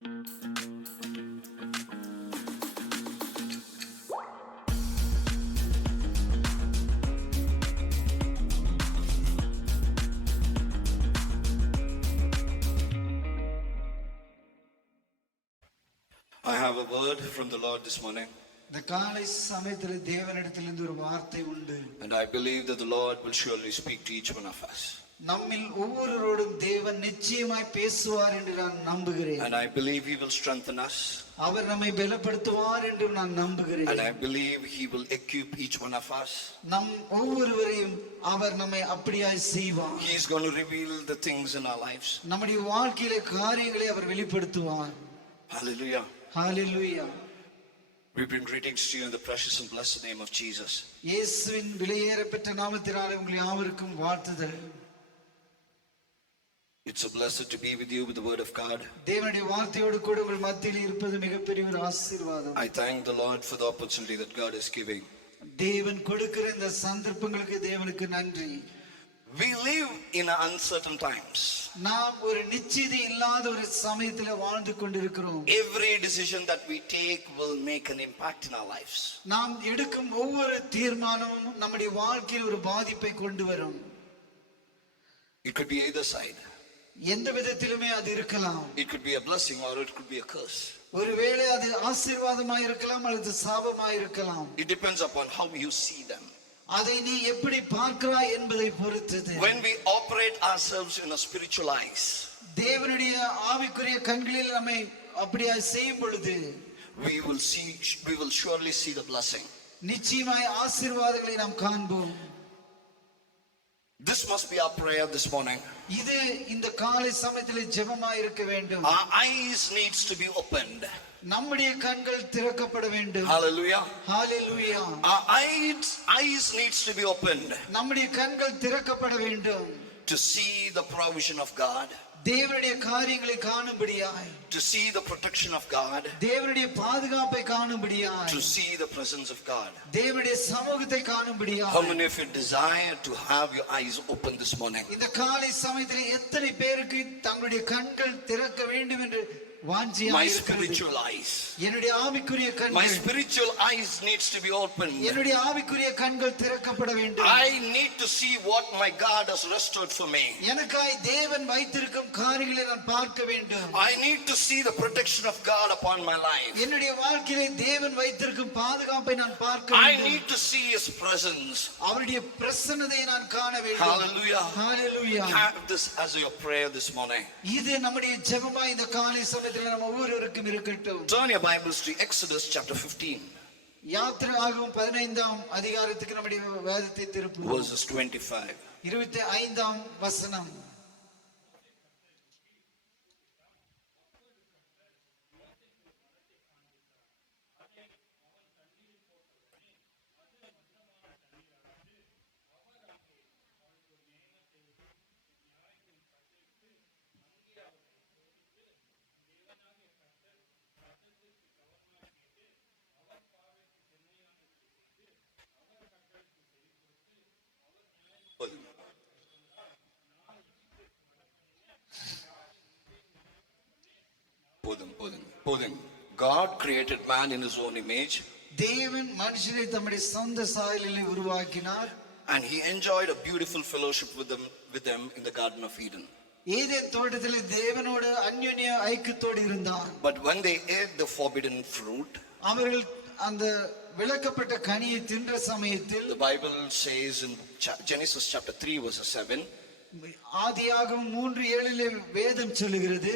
I have a word from the Lord this morning. இந்த காலை சமயத்தில் தேவனிடத்திலிருந்து ஒரு வார்த்தை உண்டு. And I believe that the Lord will surely speak to each one of us. நம்மில் ஒவ்வொருவரோடும் தேவன் நிச்சயமாய் பேசுவார் என்று நான் நம்புகிறேன். And I believe He will strengthen us. அவர் நம்மை பலப்படுத்துவார் என்று நான் நம்புகிறேன். And I believe He will equip each one of us. நம் ஒவ்வொருவரையும் அவர் நம்மை அப்படியாய் செய்வார். He is going to reveal the things in our lives. நம்முடைய வாழ்க்கையிலே காரியங்களை அவர் வெளிப்படுத்துவார். Hallelujah. Hallelujah. We bring greetings to you in the precious and blessed name of Jesus. இயேசுவின் விலையேறப்பெற்ற நாமத்தினாலே உங்கள் யாவருக்கும் வாழ்த்துதல். It's a blessing to be with you with the word of God. தேவனுடைய வார்த்தையோடு கூட உங்கள் மத்தியில் இருப்பது மிகப்பெரிய ஒரு ஆசீர்வாதம். I thank the Lord for the opportunity that God is giving. தேவன் கொடுக்கிற இந்த சந்தர்ப்பங்களுக்கு தேவனுக்கு நன்றி. We live in uncertain times. நாம் ஒரு நிச்சயத்தை இல்லாத ஒரு சமயத்தில் வாழ்ந்து கொண்டிருக்கிறோம். Every decision that we take will make an impact in our lives. நாம் எடுக்கும் ஒவ்வொரு தீர்மானமும் நம்முடைய வாழ்க்கையில் ஒரு பாதிப்பை கொண்டு வரும். It could be either side. எந்த விதத்திலுமே அது இருக்கலாம். It could be a blessing or it could be a curse. ஒருவேளை அது ஆசீர்வாதமாய் இருக்கலாம் அல்லது சாபமாய் இருக்கலாம். It depends upon how you see them. அதை நீ எப்படி பார்க்கிறாய் என்பதை பொறுத்தது. When we operate ourselves in a spiritual eyes, தேவனுடைய ஆவிக்குரிய கண்களில் நம்மை அப்படியே செய்யும் பொழுது we will surely see the blessing. நிச்சயமாய் ஆசீர்வாதங்களை நாம் காண்போம். This must be our prayer this morning. இது இந்த காலை சமயத்தில் ஜெபமாய் இருக்க வேண்டும். Our eyes needs to be opened. நம்முடைய கண்கள் திறக்கப்பட வேண்டும். Hallelujah. Hallelujah. Our eyes needs to be opened. நம்முடைய கண்கள் திறக்கப்பட வேண்டும். To see the provision of God. தேவனுடைய காரியங்களை காணும்படியாய். To see the protection of God. தேவனுடைய பாதுகாப்பை காணும்படியாய். To see the presence of God. தேவனுடைய சமூகத்தை காணும்படியாய். How many of you desire to have your eyes open this morning? இந்த காலை சமயத்தில் எத்தனை பேருக்கு தங்களுடைய கண்கள் திறக்க வேண்டும் என்று வாஞ்சியாய் My இருக்கிறது? spiritual eyes. என்னுடைய ஆவிக்குரிய கண்கள். My spiritual eyes needs to be opened. என்னுடைய ஆவிக்குரிய கண்கள் திறக்கப்பட வேண்டும். I need to see what my God has restored for me. எனக்காய் தேவன் வைத்திருக்கும் காரியங்களை நான் பார்க்க வேண்டும். I need to see the protection of God upon my life. என்னுடைய வாழ்க்கையிலே தேவன் வைத்திருக்கும் பாதுகாப்பை நான் பார்க்க I வேண்டும். need to see His presence. அவருடைய பிரசன்னத்தை நான் காண வேண்டும். Hallelujah. Hallelujah. Have this as your prayer this morning. இது நம்முடைய ஜெபமாய் இந்த காலை சமயத்தில் நம்ம ஒவ்வொருவருக்கும் இருக்கட்டும். Turn your Bibles to Exodus chapter 15. யாத்திராகமம் 15ஆம் அதிகாரத்துக்கு நம்முடைய வேதத்தை திருப்புவோம். Verses 25. 25ஆம் வசனம். God created man in His own image. தேவன் மனுஷனை தம்முடைய சொந்த சாயலிலே உருவாக்கினார். And He enjoyed a beautiful fellowship with them in the Garden of Eden. Eden தோட்டத்திலே தேவனோடு அன்யோன்ய ஐக்கியத்தோடு இருந்தார். But when they ate the forbidden fruit, அவர்கள் அந்த விலக்கப்பட்ட கனியை தின்ற சமயத்தில், the Bible says in Genesis chapter 3 verse 7, ஆதியாகமம் 3:7 வேதம் சொல்லுகிறது,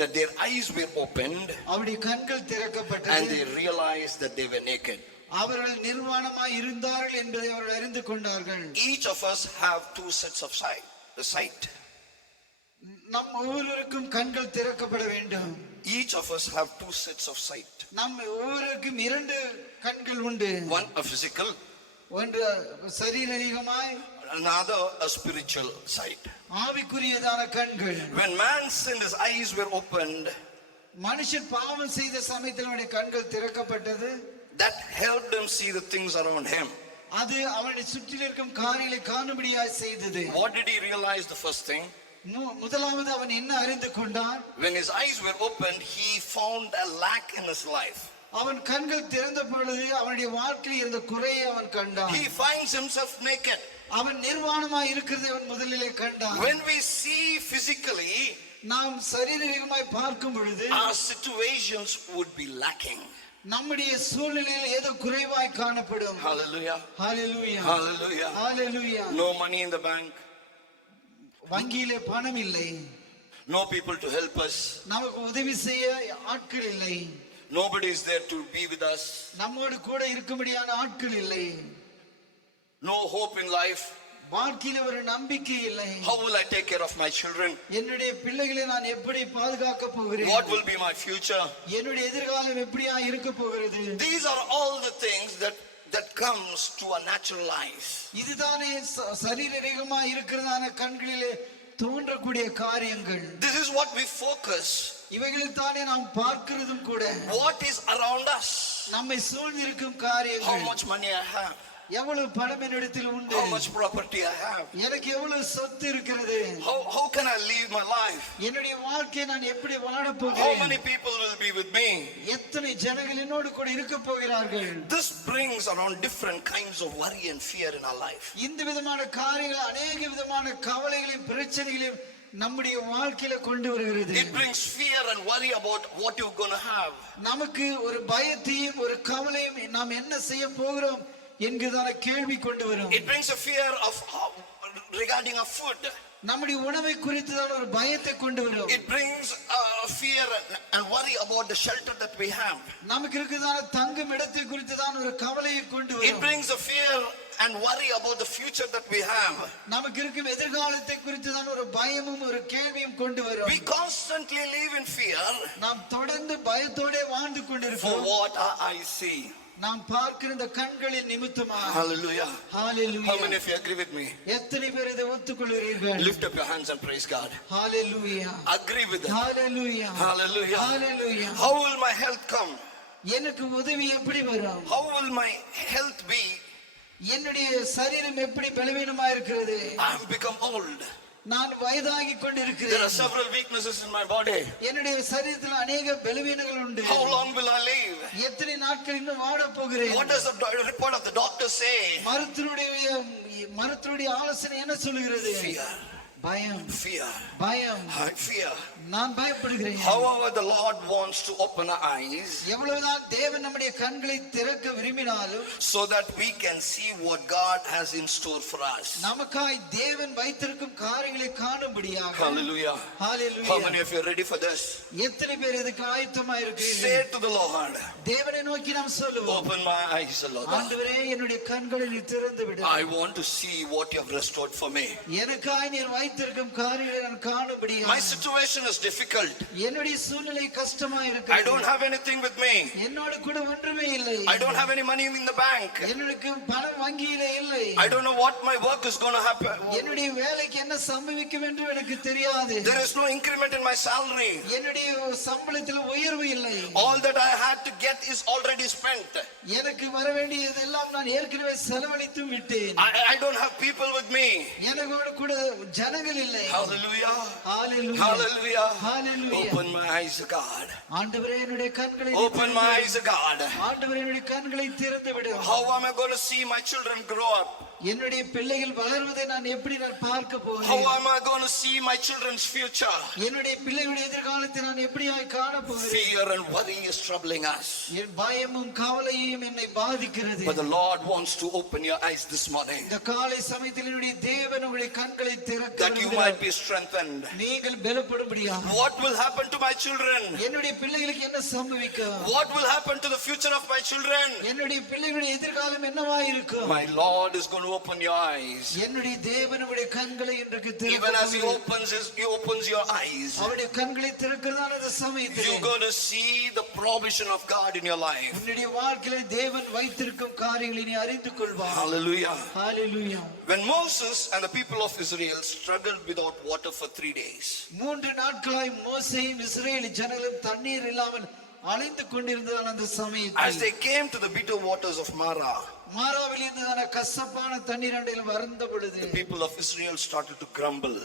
that their eyes were opened அவருடைய கண்கள் திறக்கப்பட்டது. and they realized that they were naked. அவர்கள் நிர்வாணமாய் இருந்தார்கள் என்பதை அவர்கள் அறிந்து கொண்டார்கள். Each of us have two sets of sight. நம் ஒவ்வொருவருக்கும் கண்கள் திறக்கப்பட வேண்டும். Each of us have two sets of sight. நம் ஒவ்வொருவருக்கும் இரண்டு கண்கள் உண்டு. One a physical, ஒன்று சரீரீகமாய், another a spiritual sight. ஆவிக்குரியதான கண்கள். When man sinned, his eyes were opened. மனுஷன் பாவம் செய்த சமயத்தில் அவனுடைய கண்கள் திறக்கப்பட்டது. That helped him see the things around him. அது அவனை சுற்றில் இருக்கும் காரியங்களை காணும்படியாய் செய்தது. What did he realize? The first thing, முதலாவது அவன் என்ன அறிந்து கொண்டான்? When his eyes were opened, he found a lack in his life. அவன் கண்கள் திறந்த பொழுது அவனுடைய வாழ்க்கையில் இருந்த குறையை அவன் கண்டான். He finds himself naked. அவன் நிர்வாணமாய் இருக்கிறதை அவன் முதலிலே கண்டான். When we see physically, நாம் சரீரமாய் பார்க்கும் பொழுது our situations would be lacking. நம்முடைய சூழ்நிலையில் ஏதோ குறைவாய் காணப்படும். Hallelujah. Hallelujah. Hallelujah. Hallelujah. No money in the bank. வங்கியிலே பணம் இல்லை. No people to help us. நமக்கு உதவி செய்ய ஆட்கள் இல்லை. Nobody is there to be with us. நம்மோடு கூட இருக்கும்படியான ஆட்கள் இல்லை. No hope in life. வாழ்க்கையில ஒரு நம்பிக்கை இல்லை. How will I take care of my children? என்னுடைய பிள்ளைகளை நான் எப்படி பாதுகாக்க போகிறேன்? What will be my future? என்னுடைய எதிர்காலம் எப்படியா இருக்க போகிறது? These are all the things that comes to our natural eyes. இதுதானே சரீரமாக இருக்கிறதான கண்களிலே தோன்றக்கூடிய காரியங்கள். This is what we focus. இவைகளில் தானே நாம் பார்க்கிறதும் கூட. What is around us? நம்மை சூழ்ந்திருக்கும் How காரியங்கள். much money I have? எவ்வளவு பணம் என்னிடத்தில் உண்டு? How much property I have? எனக்கு எவ்வளவு சொத்து இருக்கிறது? How can I live my life? என்னுடைய வாழ்க்கையை நான் எப்படி வாழ How போகிறேன்? many people will be with me? எத்தனை ஜனங்கள் என்னோடு கூட இருக்க போகிறார்கள்? This brings around different kinds of worry and fear in our life. இந்த விதமான காரியங்கள் அநேக விதமான கவலைகளையும் பிரச்சனைகளையும் நம்முடைய வாழ்க்கையில கொண்டு வருகிறது. It brings fear and worry about what you're going to have. நமக்கு ஒரு பயத்தையும் ஒரு கவலையும் நாம் என்ன செய்ய போகிறோம் என்கிறதான கேள்வி கொண்டு வரும். It brings a fear of regarding our food. நம்முடைய உணவை குறித்துதான் ஒரு பயத்தை கொண்டு வரும். It brings fear and worry about the shelter that we have. நமக்கு இருக்கிறதான தங்கும் இடத்தை குறித்துதான் ஒரு கவலையை கொண்டு வரும். It brings a fear and worry about the future that we have. நமக்கு இருக்கும் எதிர்காலத்தை குறித்துதான் ஒரு பயமும் ஒரு கேள்வியும் கொண்டு வரும். We constantly live in fear நாம் தொடர்ந்து பயத்தோட வாழ்ந்து for கொண்டிருக்கிறோம். what our eyes see. நாம் பார்க்கிற இந்த கண்களின் நிமித்தமாக. Hallelujah. Hallelujah. How many of you agree with me? எத்தனை பேர் இதை ஒத்துக்கொள்கிறீர்கள்? Lift up your hands and praise God. Hallelujah. Agree with that. Hallelujah. Hallelujah. Hallelujah. How will my health come? எனக்கு உதவி எப்படி வரும்? How will my health be? என்னுடைய சரீரம் எப்படி பலவீனமா இருக்கிறது? I have become old. நான் வயதாகி There கொண்டிருக்கிறேன். are several weaknesses in my body. என்னுடைய சரீரத்தில் அநேக பலவீனங்கள் உண்டு. How long will I live? எத்தனை நாட்கள் இன்னும் வாழ போகிறேன்? What does the report of the doctor say? மருத்துவருடைய ஆலோசனை என்ன சொல்லுகிறது? Fear. பயம். Fear. பயம். I fear. நான் பயப்படுகிறேன். However, the Lord wants to open our eyes எவ்வளவுதான் தேவன் நம்முடைய கண்களை திறக்க விரும்பினாலும் so that we can see what God has in store for us. நமக்காய் தேவன் வைத்திருக்கும் காரியங்களை காணும்படியாக. Hallelujah. Hallelujah. How many of you are ready for this? எத்தனை பேர் இதுக்கு ஆயத்தமா Say இருக்கிறீர்கள்? to the Lord, தேவனை நோக்கி நாம் சொல்லுவோம். open my eyes, Lord. ஆண்டவரே என்னுடைய கண்களை நீர் திறந்து விடு. I want to see what you have restored for me. எனக்காய் நீர் வைத்திருக்கும் காரியங்களை நான் காணும்படியாக. My situation is difficult. என்னுடைய சூழ்நிலை கஷ்டமா I இருக்கிறது. don't have anything with me. என்னோட கூட ஒன்றுமே இல்லை. I don't have any money in the bank. என்னுடைய பணம் வங்கியிலே இல்லை. I don't know what my work is going to happen. என்னுடைய வேலைக்கு என்ன சம்பவிக்கும் என்று எனக்கு தெரியாது. There is no increment in my salary. என்னுடைய சம்பளத்தில் உயர்வு இல்லை. All that I had to get is already spent. எனக்கு வர வேண்டியதெல்லாம் நான் ஏற்கனவே செலவழித்து விட்டேன். I don't have people with me. எனக்கோட கூட ஜனங்கள் இல்லை. Hallelujah. Hallelujah. Hallelujah. Hallelujah. Open my eyes, God. ஆண்டவரே என்னுடைய கண்களை Open my eyes, God. ஆண்டவரே என்னுடைய கண்களை திறந்து விடு. How am I going to see my children grow up? என்னுடைய பிள்ளைகள் வளர்வதை நான் எப்படி பார்க்க How போகிறேன்? am I going to see my children's future? என்னுடைய பிள்ளைகளுடைய எதிர்காலத்தை நான் எப்படியாய் காண போகிறேன்? Fear and worry is troubling us. என் பயமும் கவலையும் என்னை பாதிக்கிறது. But the Lord wants to open your eyes this morning இந்த காலை சமயத்தில் என்னுடைய தேவன் உங்களுடைய கண்களை திறக்க that you might be strengthened. நீங்கள் பலப்படும்படியாக. What will happen to my children? என்னுடைய பிள்ளைகளுக்கு என்ன சம்பவிக்கும்? What will happen to the future of my children? என்னுடைய பிள்ளைகளுடைய எதிர்காலம் என்னவா இருக்கும்? My Lord is going to open your eyes. என்னுடைய தேவன் உங்களுடைய கண்களை இன்றைக்கு Even as He திறக்க opens your eyes, அவருடைய கண்களை திறக்கிறதான இந்த சமயத்தில் you're going to see the provision of God in your life. உன்னுடைய வாழ்க்கையில தேவன் வைத்திருக்கும் காரியங்களை நீ அறிந்து கொள்வாய். Hallelujah. Hallelujah. When Moses and the people of Israel struggled without water for 3 days, 3 நாட்களாய் மோசேயும் இஸ்ரவேல் ஜனங்களும் தண்ணீர் இல்லாமல் அலைந்து கொண்டிருந்ததான அந்த As சமயத்தில் they came to the bitter waters of Mara, மாராவில் இருந்ததான கசப்பான தண்ணீர் அண்டையில் வருந்த பொழுது the people of Israel started to grumble.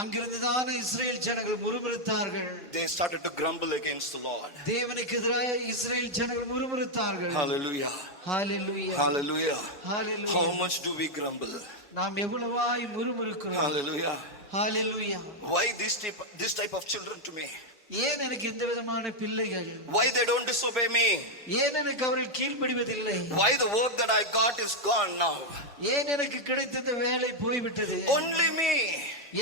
அங்கிருந்ததான இஸ்ரேல் ஜனங்கள் முறுமுறுத்தார்கள். They started to grumble against the Lord. தேவனுக்கு எதிராக இஸ்ரேல் ஜனங்கள் முறுமுறுத்தார்கள். Hallelujah. Hallelujah Hallelujah. Hallelujah. How much do we grumble? நாம் எவ்வளவாய் முறுமுறுக்கிறோம். Hallelujah. Hallelujah. Why this type of children to me? ஏன் எனக்கு இந்த விதமான பிள்ளைகள்? Why they don't disobey me? ஏன் எனக்கு அவர்கள் கீழ்ப்படிவதில்லை? Why the work that I got is gone now? ஏன் எனக்கு கிடைத்த இந்த வேலை போய்விட்டது? Only me.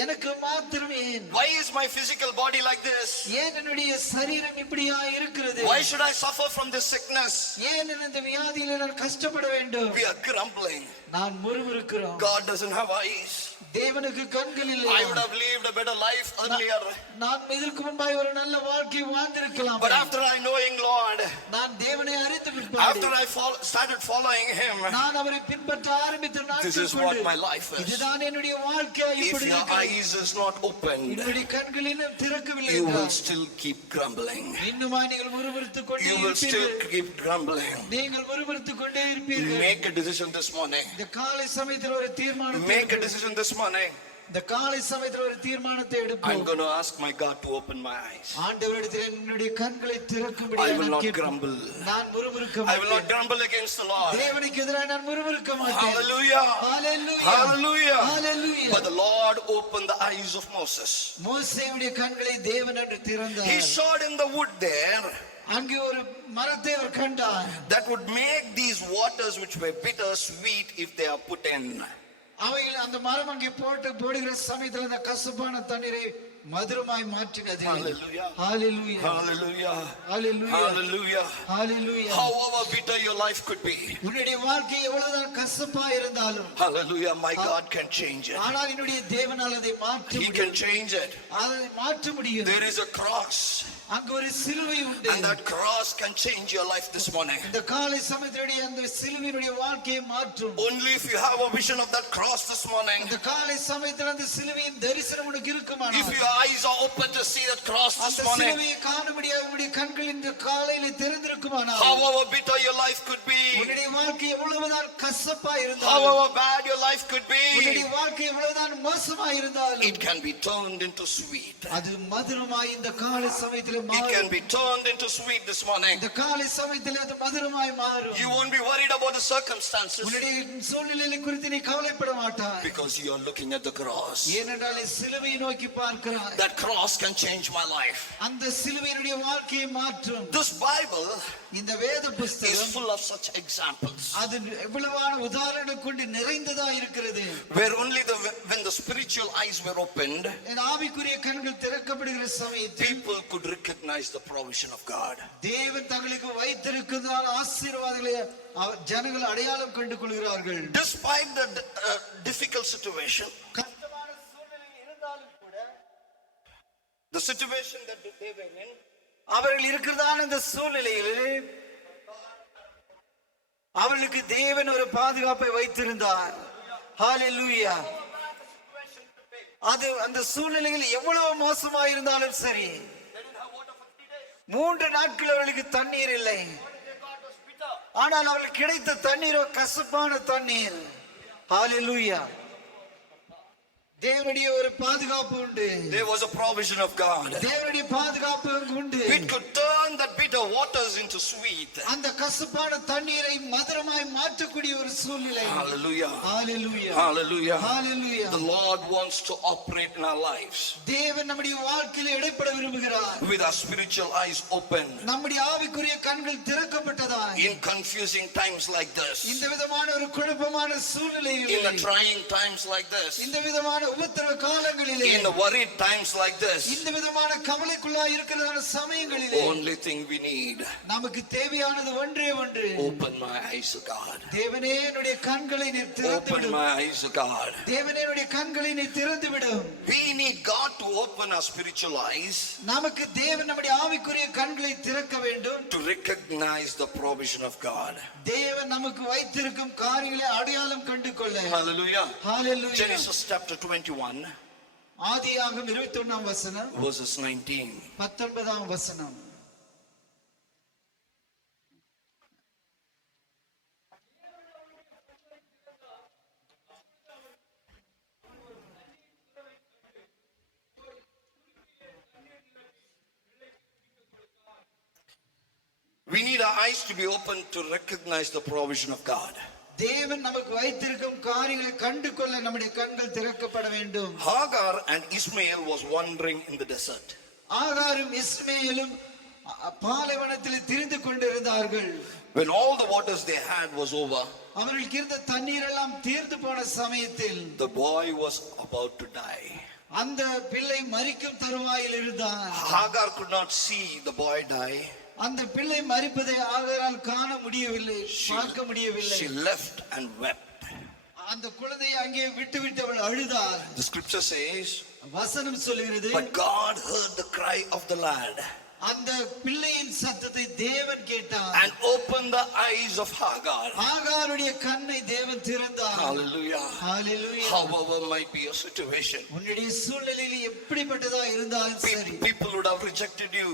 எனக்கு மாத்திரம் ஏன்? Why is my physical body like this? ஏன் என்னுடைய சரீரம் இப்படியா இருக்கிறது? Why should I suffer from this sickness? ஏன் இந்த வியாதியில நான் கஷ்டப்பட வேண்டும்? We are grumbling. நான் முறுமுறுக்கிறோம். God doesn't have eyes. தேவனுக்கு கண்கள் இல்லை. I would have lived a better life earlier. நான் இதற்கு முன்பாய் ஒரு நல்ல வாழ்க்கை வாழ்ந்திருக்கலாம். But after I knowing Lord, நான் தேவனை அறிந்து பிற்பாடு after I started following Him, நான் அவரை பின்பற்ற ஆரம்பித்த this is what my life is. இதுதான் என்னுடைய வாழ்க்கையாய் If இப்படி your இருக்கிறது. eyes is not opened, என்னுடைய கண்கள் இன்னும் திறக்கவில்லை you will என்றால் still keep grumbling. இன்னுமா நீங்கள் முறுமுறுத்துக் கொண்டே You will still இருப்பீர்கள். keep grumbling. நீங்கள் முறுமுறுத்துக் கொண்டே இருப்பீர்கள். Make a decision this morning. இந்த காலை சமயத்தில் ஒரு தீர்மானத்தை Make a எடுப்போம். decision this morning. இந்த காலை சமயத்தில் ஒரு தீர்மானத்தை I'm எடுப்போம். going to ask my God to open my eyes. ஆண்டவரிடத்தில் என்னுடைய கண்களை திறக்கும்படி I will நான் not கேட்பேன். grumble. நான் முறுமுறுக்க I will not மாட்டேன். grumble against the Lord. தேவனுக்கு எதிராக நான் முறுமுறுக்க மாட்டேன். Hallelujah. Hallelujah Hallelujah. Hallelujah. But the Lord opened the eyes of Moses. மோசேயுடைய கண்களை தேவன் அன்று திறந்தார். He showed in the wood there அங்கே ஒரு மரத்தை அவர் கண்டார். that would make these waters which were bitter sweet if they are put in. அவைகள் அந்த மரம் அங்கே போடுகிற சமயத்தில் அந்த கசப்பான தண்ணீரை மதுரமாய் மாற்றினது. Hallelujah. Hallelujah Hallelujah. Hallelujah Hallelujah. Hallelujah. However bitter your life could be. உன்னுடைய வாழ்க்கை எவ்வளவுதான் கசப்பா இருந்தாலும் Hallelujah. My God can change it. ஆனால் என்னுடைய தேவனால் அதை மாற்ற He முடியும். can change it. அதை மாற்ற முடியும். There is a cross. அங்க ஒரு சிலுவை உண்டு. And that cross can change your life this morning. இந்த காலை சமயத்தினுடைய அந்த சிலுவையினுடைய வாழ்க்கையை மாற்றும். Only if you have a vision of that cross this morning. இந்த காலை சமயத்தில் அந்த சிலுவையின் தரிசனம் உனக்கு இருக்குமானால், If your eyes are open to see that cross this அந்த morning. சிலுவையை காணும்படியாக உன்னுடைய கண்கள் இந்த காலையில திறந்திருக்குமானால், However bitter your life could be. உன்னுடைய வாழ்க்கை எவ்வளவுதான் கசப்பா இருந்தாலும், However bad your life could உன்னுடைய be. வாழ்க்கை எவ்வளவுதான் மோசமா இருந்தாலும், It can be turned into sweet. அது மதுரமாய் இந்த காலை சமயத்தில் It can மாறும். be turned into sweet this morning. இந்த காலை சமயத்தில் அது மதுரமாய் மாறும். You won't be worried about the circumstances உன்னுடைய சூழ்நிலை குறித்து நீ கவலைப்பட மாட்டாய். because you are looking at the cross. ஏனென்றால் நீ சிலுவையை நோக்கி பார்க்கிறாய். That cross can change my life. அந்த சிலுவையினுடைய வாழ்க்கையை மாற்றும். This Bible இந்த வேத is புஸ்தகம் full of such examples அது எவ்வளவான உதாரணம் கொண்டு நிறைந்ததா இருக்கிறது. where only when the spiritual eyes were opened, இந்த ஆவிக்குரிய கண்கள் திறக்கப்படுகிற சமயத்தில் people could recognize the provision of God. தேவன் தங்களுக்கு வைத்திருக்கிற ஆசீர்வாதங்களை ஜனங்கள் அடையாளம் கண்டு கொள்கிறார்கள். Despite the difficult situation, கஷ்டமான சூழ்நிலை இருந்தாலும் கூட, the situation that they were in, அவர்கள் இருக்கிறதான இந்த சூழ்நிலையிலே அவர்களுக்கு தேவன் ஒரு பாதுகாப்பை வைத்திருந்தார். ஹalleluya. அது அந்த சூழ்நிலையில் எவ்வளவு மோசமாக இருந்தாலும் சரி, 3 நாட்கள் அவர்களுக்கு தண்ணீர் இல்லை. ஆனால் அவர்களுக்கு கிடைத்த தண்ணீரோ கசப்பான தண்ணீர். ஹalleluya. தேவனுடைய ஒரு பாதுகாப்பு உண்டு. there was a provision of God. தேவனுடைய பாதுகாப்பு அங்கு உண்டு. It could turn that bitter waters into sweet. அந்த கசப்பான தண்ணீரை மதுரமாய் மாற்றக்கூடிய ஒரு சூழ்நிலை. Hallelujah. Hallelujah. Hallelujah. Hallelujah. The Lord wants to operate in our lives தேவன் நம்முடைய வாழ்க்கையில இடைப்பட விரும்புகிறார். with our spiritual eyes open நம்முடைய ஆவிக்குரிய கண்கள் திறக்கப்பட்டதாய், in confusing times like this, இந்த விதமான ஒரு குழப்பமான in the சூழ்நிலைகளில், trying times like this, இந்த விதமான உபத்திரவ காலங்களிலே, in the worried times like this. இந்த விதமான கவலைக்குள்ளா இருக்கிறதான சமயங்களிலே, Only thing we need, நமக்கு தேவையானது ஒன்றே ஒன்று. open my eyes, God. தேவனே என்னுடைய கண்களை நீர் திறந்து Open விடும். my eyes, God. தேவனே என்னுடைய கண்களை நீர் திறந்து விடும். We need God to open our spiritual eyes நமக்கு தேவன் நம்முடைய ஆவிக்குரிய கண்களை திறக்க வேண்டும். to recognize the provision of God. தேவன் நமக்கு வைத்திருக்கும் காரியங்களை அடையாளம் கண்டு கொள்ள. Hallelujah. ஹalleluya. Genesis chapter 21 ஆதியாகமம் 21ஆம் வசனம், verses 19. 19ஆம் வசனம். our eyes to be open to recognize the provision of God. தேவன் நமக்கு வைத்திருக்கும் காரியங்களை கண்டு கொள்ள நம்முடைய கண்கள் திறக்கப்பட வேண்டும். Hagar and Ishmael was wandering in the desert. ஆகாரும் இஸ்மேலும் பாலைவனத்தில் திரிந்து கொண்டிருந்தார்கள். When all the waters they had was over, அவர்களுக்கு இருந்த தண்ணீர் எல்லாம் தீர்ந்து போன சமயத்தில் the boy was about to die. அந்த பிள்ளை மரிக்கும் தருவாயில் இருந்தார். Hagar could not see the boy die. அந்த பிள்ளை மரிப்பதை ஆகாரால் காண முடியவில்லை, பார்க்க முடியவில்லை. She left and wept. அந்த குழந்தையை அங்கே விட்டு அவள் அழுதாள். The scripture says, வசனம் சொல்கிறது, but God heard the cry of the lad அந்த பிள்ளையின் சத்தத்தை தேவன் கேட்டார் and opened the eyes of Hagar. ஆகாருடைய கண்ணை தேவன் திறந்தார். Hallelujah. Hallelujah. However might be your situation, உன்னுடைய சூழ்நிலையில் எப்படிப்பட்டதா இருந்தாலும் சரி, people would have rejected you.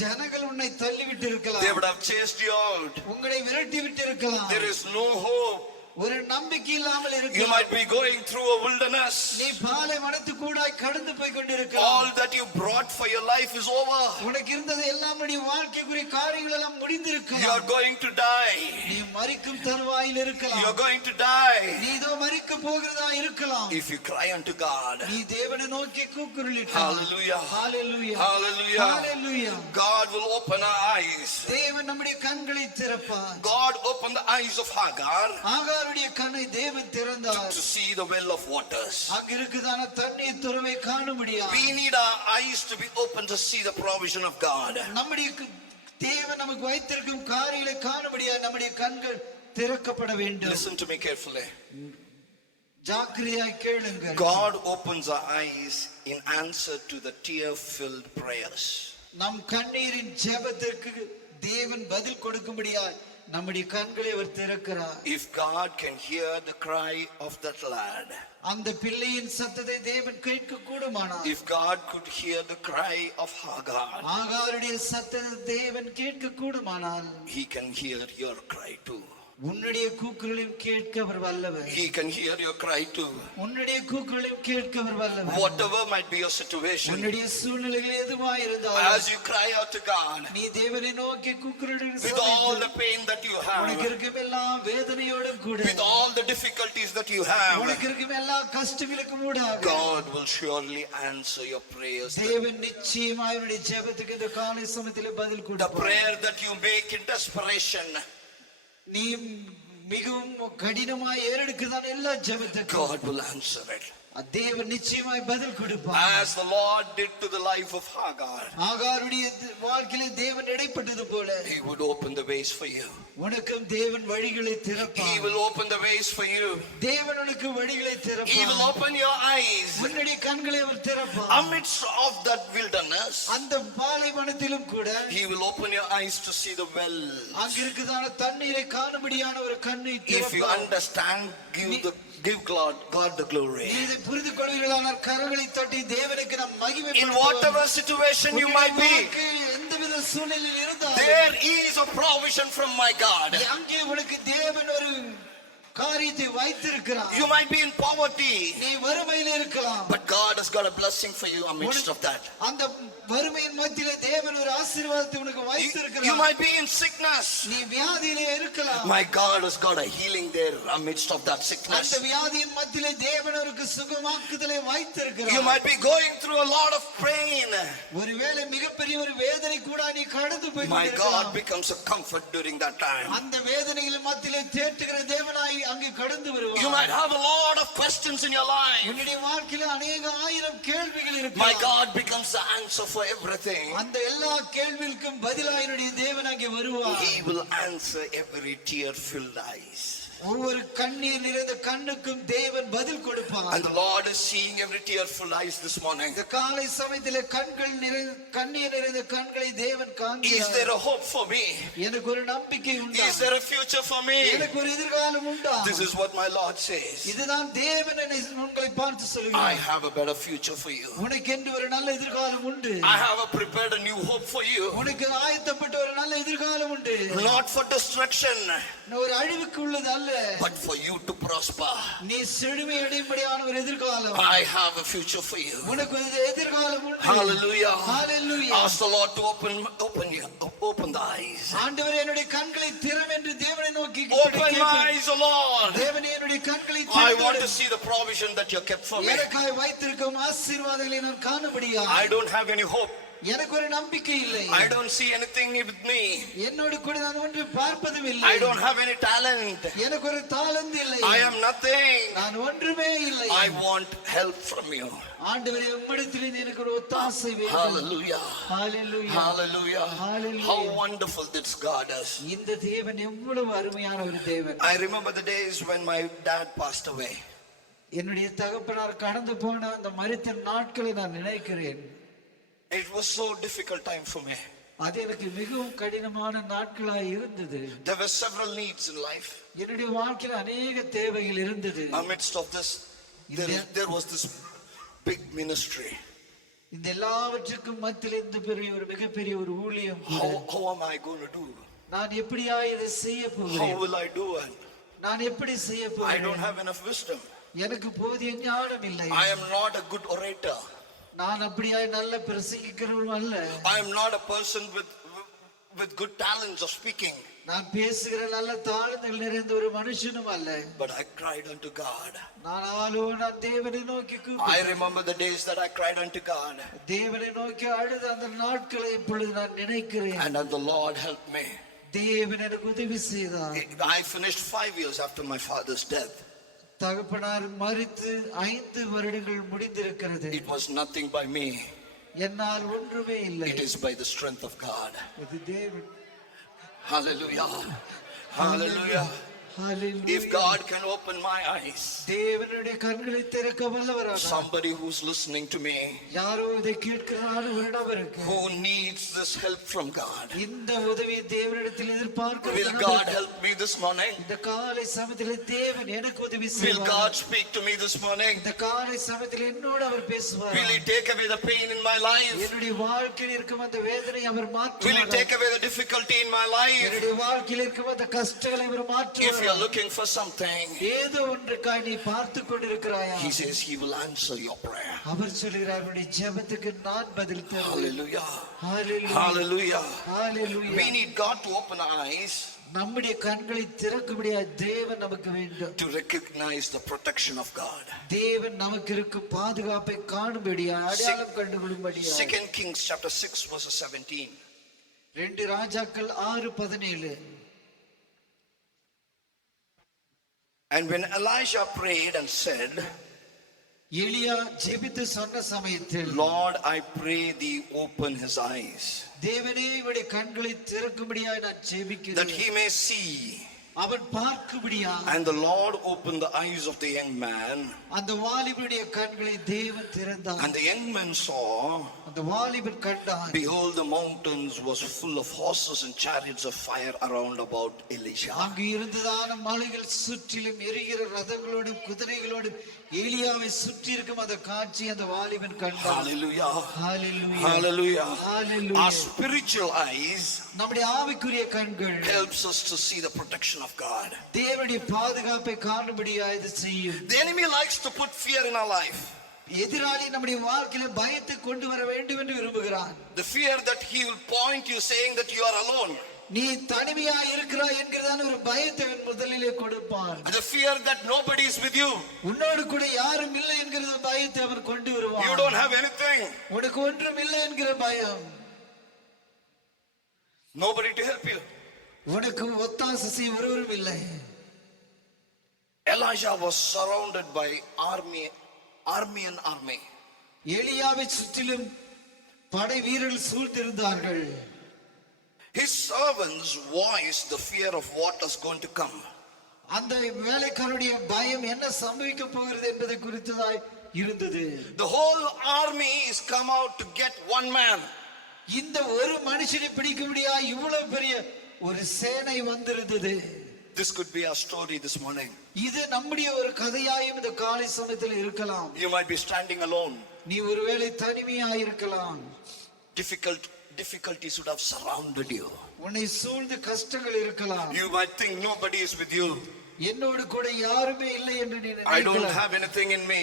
ஜனங்கள் உன்னை தள்ளிவிட்டு இருக்கலாம். They would have chased you out. உங்களை விரட்டி விட்டு இருக்கலாம். There is no hope. ஒரு நம்பிக்கை இல்லாமல் You இருக்கலாம். might be going through a wilderness. நீ பாலைவனத்துக்கூடாய் கடந்து போய் கொண்டிருக்கலாம். All that you brought for your life is over. உனக்கு இருந்தது எல்லாம் உன்னுடைய வாழ்க்கைக்குரிய காரியங்கள் எல்லாம் முடிந்திருக்கலாம். You are going to die. நீ மரிக்கும் தருவாயில் இருக்கலாம். You are going to die. நீ இதோ மரிக்க போகிறதா இருக்கலாம். If you cry unto God. நீ தேவனை நோக்கி கூக்குரலிட்டால். Hallelujah. Hallelujah. Hallelujah. Hallelujah. God will open our eyes. தேவன் நம்முடைய கண்களை திறப்பார். God opened the eyes of Hagar ஆகாருடைய கண்ணை தேவன் திறந்தார். to see the well of waters. அங்க இருக்குதான தண்ணீர் துறவை காண முடியாது. We need our eyes to be open to see the provision of God. நம்முடைய தேவன் நமக்கு வைத்திருக்கும் காரியங்களை காண முடியாது. நம்முடைய கண்கள் திறக்கப்பட வேண்டும். Listen to me carefully. ஜாக்கிரதையாய் கேளுங்கள். God opens our eyes in answer to the tear-filled prayers. நம் கண்ணீரின் ஜெபத்திற்கு தேவன் பதில் கொடுக்கும்படியாய் நம்முடைய கண்களை அவர் திறக்கிறார். If God can hear the cry of that lad, அந்த பிள்ளையின் சத்தத்தை தேவன் கேட்க கூடுமானால், if God could hear the cry of Hagar, ஆகாருடைய சத்தத்தை தேவன் கேட்க கூடுமானால், He can hear your cry too. உன்னுடைய கூக்குரலையும் கேட்க அவர் வல்லவர். He can hear your cry too. உன்னுடைய கூக்குரலையும் கேட்க அவர் வல்லவர். Whatever might be your situation, உன்னுடைய சூழ்நிலைகள் எதுவாய் இருந்தாலும், as you cry out to God, நீ தேவனை நோக்கி கூக்குரலிடும் with all the pain that you உனக்கு have, இருக்கும் எல்லா வேதனையோடும் கூட, with all the difficulties that you have, உனக்கு இருக்கும் எல்லா கஷ்டங்களுக்கும் ஊடாக God will surely answer your prayers. தேவன் நிச்சயமாய் உன்னுடைய ஜெபத்துக்கு இந்த காலை சமயத்தில் பதில் The கொடுப்பார். prayer that you make in desperation, நீ மிகவும் கடினமாய் ஏறெடுக்கிறதான எல்லா ஜெபத்துக்கும் God will answer it. தேவன் நிச்சயமாய் பதில் கொடுப்பார். As the Lord did to the life of Hagar, ஆகாருடைய வாழ்க்கையிலே தேவன் இடைப்பட்டது போல, He would open the ways for you. உனக்கும் தேவன் வழிகளை He திறப்பார். will open the ways for you. தேவன் உனக்கு வழிகளை He will திறப்பார். open your eyes. உன்னுடைய கண்களை அவர் திறப்பார். Amidst of that wilderness, அந்த பாலைவனத்திலும் கூட He will open your eyes to see the well. அங்க இருக்குதான தண்ணீரை காணும்படியான ஒரு கண்ணை If you திறப்பார். understand, give God the glory. நீ இதை புரிந்து கொள்வீர்களானால் கரங்களை தட்டி தேவனுக்கு நாம் மகிமை In whatever situation you might be, எந்தவித சூழ்நிலையில் இருந்தாலும் there is a provision from my God. அங்கே உனக்கு தேவன் ஒரு காரியத்தை வைத்திருக்கிறார். You might be in poverty, நீ வறுமையில் இருக்கலாம், but God has got a blessing for you amidst of that. அந்த வறுமையின் மத்தியிலே தேவன் ஒரு ஆசீர்வாதத்தை உனக்கு You வைத்திருக்கிறார். might be in sickness. நீ வியாதியிலே இருக்கலாம், My God has got a healing there amidst of that அந்த sickness. வியாதியின் மத்தியிலே தேவன் ஒரு சுகமாக்குதலை You வைத்திருக்கிறார். might be going through a lot of pain. ஒருவேளை மிகப்பெரிய ஒரு வேதனை கூட நீ கடந்து போய் My God கொண்டிருக்கலாம். becomes a comfort during that time. அந்த வேதனையின் மத்தியிலே தேற்றுகிற தேவனாய் அங்கே கடந்து You வருவார். might have a lot of questions in your life. உன்னுடைய வாழ்க்கையில அநேக ஆயிரம் கேள்விகள் My இருக்கலாம். God becomes the answer for everything. அந்த எல்லா கேள்விகளுக்கும் பதிலாக என்னுடைய தேவன் அங்கே வருவார். He will answer every tear-filled eyes. ஒவ்வொரு கண்ணீர் நிறைந்த கண்ணுக்கும் தேவன் பதில் கொடுப்பார். And the Lord is seeing every tearful eyes this morning. இந்த காலை சமயத்திலே கண்ணீர் நிறைந்த கண்களை தேவன் Is காண்கிறார். there a hope for me? எனக்கு ஒரு நம்பிக்கை உண்டா? Is there a future for me? எனக்கு ஒரு எதிர்காலம் உண்டா? This is what my Lord says. இதுதான் தேவன் என்னை உங்களை பார்த்து I சொல்கிறார். have a better future for you. உனக்கு என்று ஒரு நல்ல எதிர்காலம் உண்டு. I have prepared a new hope for you. உனக்கு ஆயத்தப்பட்ட ஒரு நல்ல எதிர்காலம் உண்டு. Not for destruction, ஒரு அழிவுக்கு உள்ளது அல்ல, but for you to prosper. நீ செழுமை அடையும்படியான ஒரு எதிர்காலம். I have a future for you. உனக்கு ஒரு எதிர்காலம் உண்டு. Hallelujah. Hallelujah. Ask the Lord to open the eyes. ஆண்டவரே என்னுடைய கண்களை திறம் என்று தேவனை நோக்கி Open my eyes, O Lord. தேவனே என்னுடைய கண்களை I want to திறந்து see the provision that you have kept for me. எனக்காய் வைத்திருக்கும் ஆசீர்வாதங்களை நான் காணும்படியா I don't have any hope. எனக்கு ஒரு நம்பிக்கை இல்லை I don't see anything with me. என்னோடு கூட நான் ஒன்று பார்ப்பதும் இல்லை I don't have any talent. எனக்கு ஒரு தாளந்து இல்லை I am nothing. நான் ஒன்றுமே இல்லை I want help from you. ஆண்டவரே உம்மிடத்திலிருந்து எனக்கு ஒரு ஒத்தாசை வேண்டும் Hallelujah. Hallelujah Hallelujah. Hallelujah. How wonderful this God is. இந்த தேவன் எவ்வளவு அருமையான ஒரு தேவன் I remember the days when my dad passed away. என்னுடைய தகப்பனார் கடந்து போன அந்த மரித்த நாட்களை நான் நினைக்கிறேன் It was so difficult time for me. அது எனக்கு மிகவும் கடினமான நாட்களாய் இருந்தது There were several needs in life. என்னுடைய வாழ்க்கையில் அநேக தேவைகள் இருந்தது Amidst of this, there was this big ministry. இந்த எல்லாவற்றுக்கும் மத்தியில் இந்த பெரிய ஒரு மிகப்பெரிய ஒரு ஊழியம் How am I going to do? நான் எப்படியா இதை செய்ய How போகிறேன் will I do it? நான் எப்படி செய்ய I போகிறேன் don't have enough wisdom. எனக்கு போதிய ஞானம் இல்லை I am not a good orator. நான் அப்படியாய் நல்ல பிரசங்கிக்கிறவனும் அல்ல I am not a person with good talents of speaking. நான் பேசுகிற நல்ல தாளங்கள் நிறைந்த ஒரு மனுஷனும் அல்ல But I cried unto God. நான் தேவனை நோக்கி I கூப்பிட்டேன் remember the days that I cried unto God. தேவனை நோக்கி அழுத அந்த நாட்களை இப்பொழுது நான் நினைக்கிறேன் And the Lord helped me. தேவன் எனக்கு உதவி செய்தார் I finished 5 years after my father's death. தகப்பனார் மரித்து 5 வருடங்கள் முடிந்திருக்கிறது It was nothing by me. என்னால் ஒன்றுமே இல்லை It is by the strength of God. இது தேவன் Hallelujah. Hallelujah. Hallelujah. If God can open my eyes, தேவனுடைய கண்களை திறக்க வல்லவராக somebody who's listening to me, யாரோ இதை கேட்கிறார் ஒரு நபருக்கு who needs this help from God, இந்த உதவியை தேவனிடத்தில் எதிர்பார்க்கிற will God help me this morning? இந்த காலை சமயத்தில் தேவன் எனக்கு உதவி Will செய்வார் God speak to me this morning? இந்த காலை சமயத்தில் என்னோடு அவர் பேசுவார் Will He take away the pain in my life? என்னுடைய வாழ்க்கையில் இருக்கும் அந்த வேதனை அவர் Will He மாற்றுவார் take away the difficulty in my life? என்னுடைய வாழ்க்கையில் இருக்கும் அந்த கஷ்டங்களை அவர் If மாற்றுவார் you're looking for something, ஏதோ ஒன்றுக்காய் நீ பார்த்து கொண்டிருக்கிறாயா He says He will answer your prayer. அவர் சொல்கிறார் உன்னுடைய ஜெபத்துக்கு நான் பதில் தருவேன் Hallelujah. Hallelujah Hallelujah. Hallelujah We need God to open our eyes நம்முடைய கண்களை திறக்கும்படியா தேவன் நமக்கு வேண்டும் to recognize the protection of God. தேவன் நமக்கு இருக்கும் பாதுகாப்பை காணும்படியா அடையாளம் கண்டுகொள்ளும்படியா 2 Kings chapter 6 verse 17. 2 ராஜாக்கள் 6:17 And when Elijah prayed and said, எலியா ஜெபித்து சொன்ன சமயத்தில் Lord, I pray thee open his eyes, தேவனே இவருடைய கண்களை திறக்கும்படியாய் நான் that ஜெபிக்கிறேன் he may see. அவன் பார்க்கும்படியா And the Lord opened the eyes of the young man, அந்த வாலிபனுடைய கண்களை தேவன் திறந்தார் and the young man saw, அந்த வாலிபன் கண்டான் behold, the mountains was full of horses and chariots of fire around about Elisha. அங்கு இருந்ததான மலைகள் சுற்றிலும் எரிகிற ரதங்களோடும் குதிரைகளோடும் எலியாவை சுற்றி இருக்கும் அந்த காட்சி அந்த வாலிபன் கண்டான் Hallelujah. Hallelujah Hallelujah. Hallelujah. Our spiritual eyes நம்முடைய ஆவிக்குரிய கண்கள் helps us to see the protection of God. தேவனுடைய பாதுகாப்பை காணும்படியா இது செய்யும் The enemy likes to put fear in our life. எதிராளி நம்முடைய வாழ்க்கையில பயத்தை கொண்டு வர வேண்டும் என்று விரும்புகிறான் The fear that he will point you saying that you are alone. நீ தனிமையா இருக்கிறாய் என்கிறதான ஒரு பயத்தை அவன் முதலிலே கொடுப்பான் The fear that nobody is with you. உன்னோடு கூட யாரும் இல்லை என்கிற பயத்தை அவன் கொண்டு வருவான் You don't have anything. உனக்கு ஒன்றும் இல்லை என்கிற பயம் Nobody to help you. உனக்கு ஒத்தாசை செய்ய ஒருவரும் இல்லை Elijah was surrounded by army. எலியாவை சுற்றிலும் படை வீரர்கள் சூழ்ந்திருந்தார்கள் His servants voiced the fear of what is going to come. அந்த வேலைக்காரருடைய பயம் என்ன சம்பவிக்க போகிறது என்பதை குறித்ததாய் இருந்தது The whole army is come out to get one man. இந்த ஒரு மனுஷனை பிடிக்க முடியாது இவ்வளவு பெரிய ஒரு சேனை வந்திருந்தது This could be our story this morning. இது நம்முடைய ஒரு கதையாயும் இந்த காலை சமயத்தில் இருக்கலாம் You might be standing alone. நீ ஒருவேளை தனிமையா இருக்கலாம் Difficulties would have surrounded you. உன்னை சூழ்ந்து கஷ்டங்கள் இருக்கலாம் You might think nobody is with you. என்னோடு கூட யாருமே இல்லை என்று நீ I don't நினைக்கலாம். have anything in me.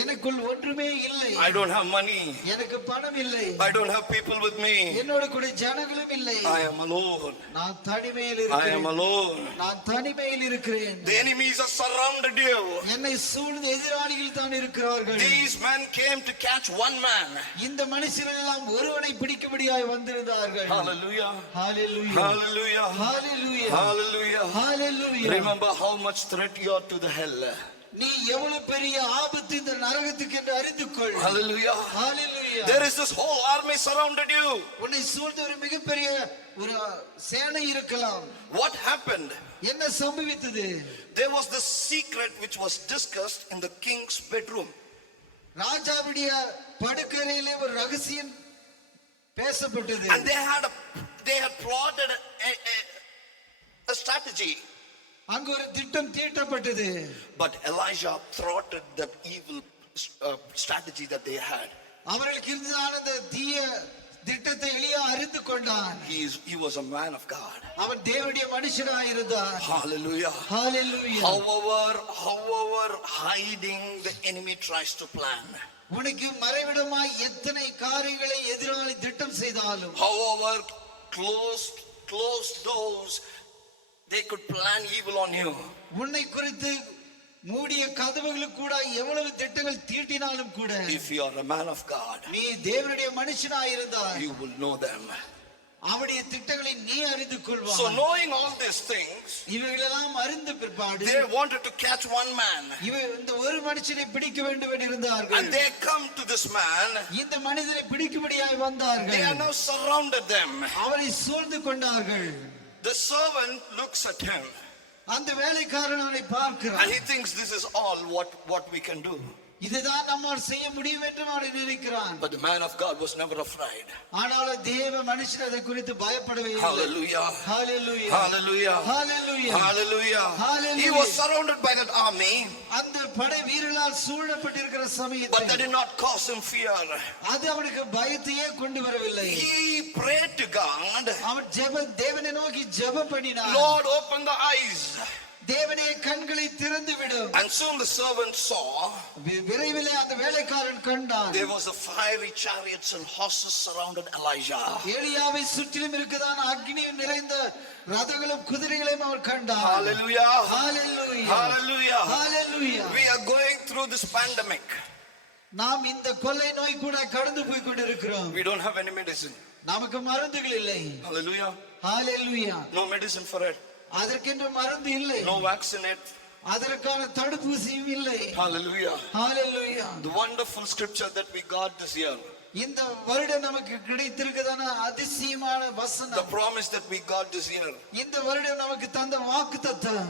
எனக்குள் ஒன்றுமே இல்லை. I don't have money. எனக்கு பணம் இல்லை. I don't have people with me. என்னோடு கூட ஜனங்களும் இல்லை. I am alone. நான் தனிமையில் I இருக்கிறேன். am alone. நான் தனிமையில் இருக்கிறேன். The enemies are surrounded you. என்னை சூழ்ந்த எதிராளிகள் தான் இருக்கிறார்கள். These men came to catch one man. இந்த மனுஷர்கள் எல்லாம் ஒருவனை பிடிக்கும்படியாய் வந்திருந்தார்கள். Hallelujah. Hallelujah. Hallelujah. Hallelujah. Hallelujah. Hallelujah. Remember how much threat you are to the hell. நீ எவ்வளவு பெரிய ஆபத்து இந்த நரகத்துக்கு என்று அறிந்து கொள். Hallelujah. Hallelujah. There is this whole army surrounded you. உன்னை சூழ்ந்த ஒரு மிகப்பெரிய ஒரு சேனை இருக்கலாம். What happened? என்ன சம்பவித்தது? There was the secret which was discussed in the king's bedroom. ராஜாவுடைய படுக்கறையிலே ஒரு ரகசியம் பேசப்பட்டது. And they had plotted a strategy. அங்க ஒரு திட்டம் தீட்டப்பட்டது. But Elijah thwarted that evil strategy that they had. அவர்களுக்கு இருந்ததான அந்த தீய திட்டத்தை எலியா அறிந்து கொண்டான். He was a man of God. அவன் தேவனுடைய மனுஷனாய் இருந்தான். Hallelujah. Hallelujah. However hiding the enemy tries to plan. உனக்கு மறைவிடமாய் எத்தனை காரியங்களை எதிராளி திட்டம் செய்தாலும், However closed doors they could plan evil on you. உன்னை குறித்து மூடிய கதவுகளுக்கு கூட எவ்வளவு திட்டங்கள் தீட்டினாலும் கூட, If you are a man of God, நீ தேவனுடைய மனுஷனாய் இருந்தால் you will know them. அவருடைய திட்டங்களை நீ அறிந்து So கொள்வாய். knowing all these things, இவைகளெல்லாம் அறிந்த பிற்பாடு they wanted to catch one man. இந்த ஒரு மனுஷனை பிடிக்க வேண்டும் என்று இருந்தார்கள். And they come to this man. இந்த மனிதனை பிடிக்கும்படியாய் They வந்தார்கள். are now surrounded them. அவரை சூழ்ந்து கொண்டார்கள். The servant looks at him அந்த வேலைக்காரன் அவனை and பார்க்கிறான். he thinks this is all what we can do. இதுதான் நம்மால் செய்ய முடியும் என்று அவன் நினைக்கிறான். But the man of God was never afraid. ஆனாலும் தேவ மனுஷன் அதை குறித்து பயப்படவே இல்லை. Hallelujah. Hallelujah. Hallelujah. Hallelujah. Hallelujah. Hallelujah. He was surrounded by that army, அந்த படை வீரர்களால் சூழப்பட்டிருக்கிற but that சமயத்தில் did not cause him fear. அது அவனுக்கு பயத்தையே கொண்டு வரவில்லை. He prayed to God, அவன் தேவனை நோக்கி ஜெபம் பண்ணினான். Lord, open the eyes. தேவனே கண்களை திறந்து விடும். And soon the servant saw விரைவிலே அந்த வேலைக்காரன் கண்டான். there was a fiery chariots and horses surrounded Elijah. எலியாவை சுற்றிலும் இருக்கதான அக்னி நிறைந்த ரதங்களும் குதிரைகளையும் அவர் கண்டார். Hallelujah. Hallelujah. Hallelujah. Hallelujah. We are going through this pandemic. நாம் இந்த கொள்ளை நோய் கூட கடந்து போய் கொண்டிருக்கிறோம். We don't have any medicine. நமக்கு மருந்துகள் இல்லை. Hallelujah. Hallelujah. No medicine for it. அதற்கென்று மருந்து இல்லை. No vaccinate. அதற்கான தடுப்பூசியும் இல்லை. Hallelujah. Hallelujah. The wonderful scripture that we got this year. இந்த வருடம் நமக்கு கிடைத்திருக்கிறதான அதிசயமான The வசனம். promise that we got this year. இந்த வருடம் நமக்கு தந்த வாக்குத்தத்தம்.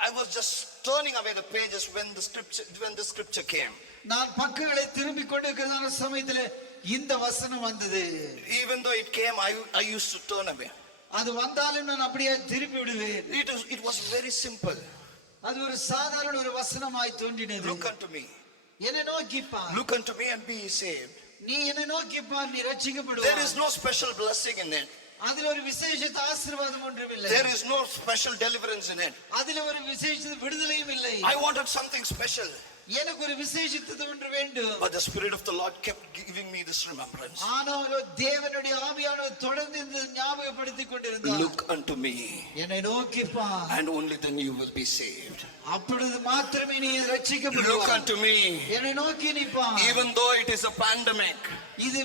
I was just turning away the pages when the scripture came. நான் பக்கங்களை திரும்பி கொண்டிருக்கிறதான சமயத்திலே இந்த வசனம் வந்தது. Even though it came, I used to turn away. அது வந்தாலும் நான் அப்படியே திருப்பி விடுவேன். It was very simple. அது ஒரு சாதாரண ஒரு வசனமாய் தோன்றினது. Look unto me. என்னை நோக்கி பார். Look unto me and be saved. நீ என்னை நோக்கி பார், நீ There ரட்சிக்கப்படுவாய். is no special blessing in it. அதில் ஒரு விசேஷித்த ஆசீர்வாதம் ஒன்றும் இல்லை. There is no special deliverance in it. அதில் ஒரு விசேஷித்த விடுதலையும் இல்லை. I wanted something special. எனக்கு ஒரு விசேஷித்தது ஒன்று வேண்டும். But the Spirit of the Lord kept giving me this remembrance. ஆனாலும் தேவனுடைய ஆவியானவர் தொடர்ந்து இந்த ஞாபகப்படுத்திக் கொண்டிருந்தார். Look unto me. என்னை நோக்கி பார். And only then you will be saved. அப்பொழுது மாத்திரமே நீ ரட்சிக்கப்படுவாய். Look unto me. என்னை நோக்கி நீ பார். Even though it is a pandemic. இது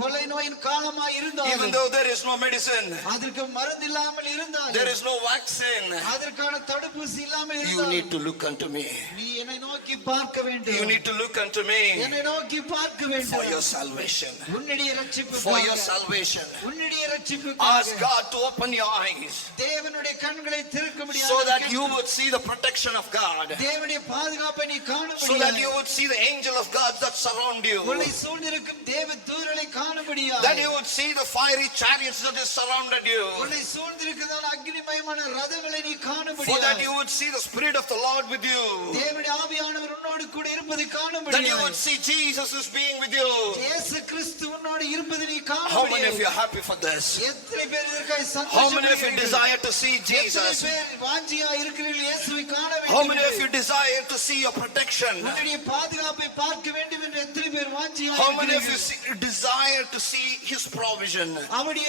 கொலை நோயின் காலமாய் இருந்தாலும், Even though there is no medicine. அதற்கு மருந்து இல்லாமல் இருந்தாலும், There is no vaccine. அதற்கான தடுப்பூசி இல்லாமல் You இருந்தாலும், need to look unto me. நீ என்னை நோக்கி பார்க்க வேண்டும். You need to look unto me என்னை நோக்கி பார்க்க வேண்டும். for your salvation. உன்னுடைய ரட்சிப்புக்காக. For your salvation. உன்னுடைய ரட்சிப்புக்காக. Ask God to open your eyes தேவனுடைய கண்களை திறக்க முடியாது. so that you would see the protection of God. தேவனுடைய பாதுகாப்பை நீ காண So that you முடியாது. would see the angel of God that surround you. உன்னை சூழ்ந்திருக்கும் தேவ தூதர்களை காண முடியாது. That you would see the fiery chariots that is surrounded you. உன்னை சூழ்ந்திருக்கிறதான அக்னிமயமான ரதங்களை நீ காண For that முடியாது. you would see the Spirit of the Lord with you. தேவனுடைய ஆவியானவர் ஆவியானவர் உன்னோடு கூட இருப்பதை That you காணும்படியாய் would see Jesus is being with you. இயேசு கிறிஸ்து உன்னோடு இருப்பதை நீ How many of you காணும்படியாய் are happy for this? எத்தனை பேர் இதற்காக How many of you சந்தோஷப்படுகிறீர்கள்? desire to see எத்தனை Jesus? பேர் வாஞ்சியா இருக்கிறீர்கள் இயேசுவை காண How many of வேண்டும் you desire to see your protection? உன்னுடைய பாதுகாப்பை பார்க்க வேண்டும் என்று எத்தனை பேர் வாஞ்சியா How many of you இருக்கிறீர்கள் desire to see His provision? அவருடைய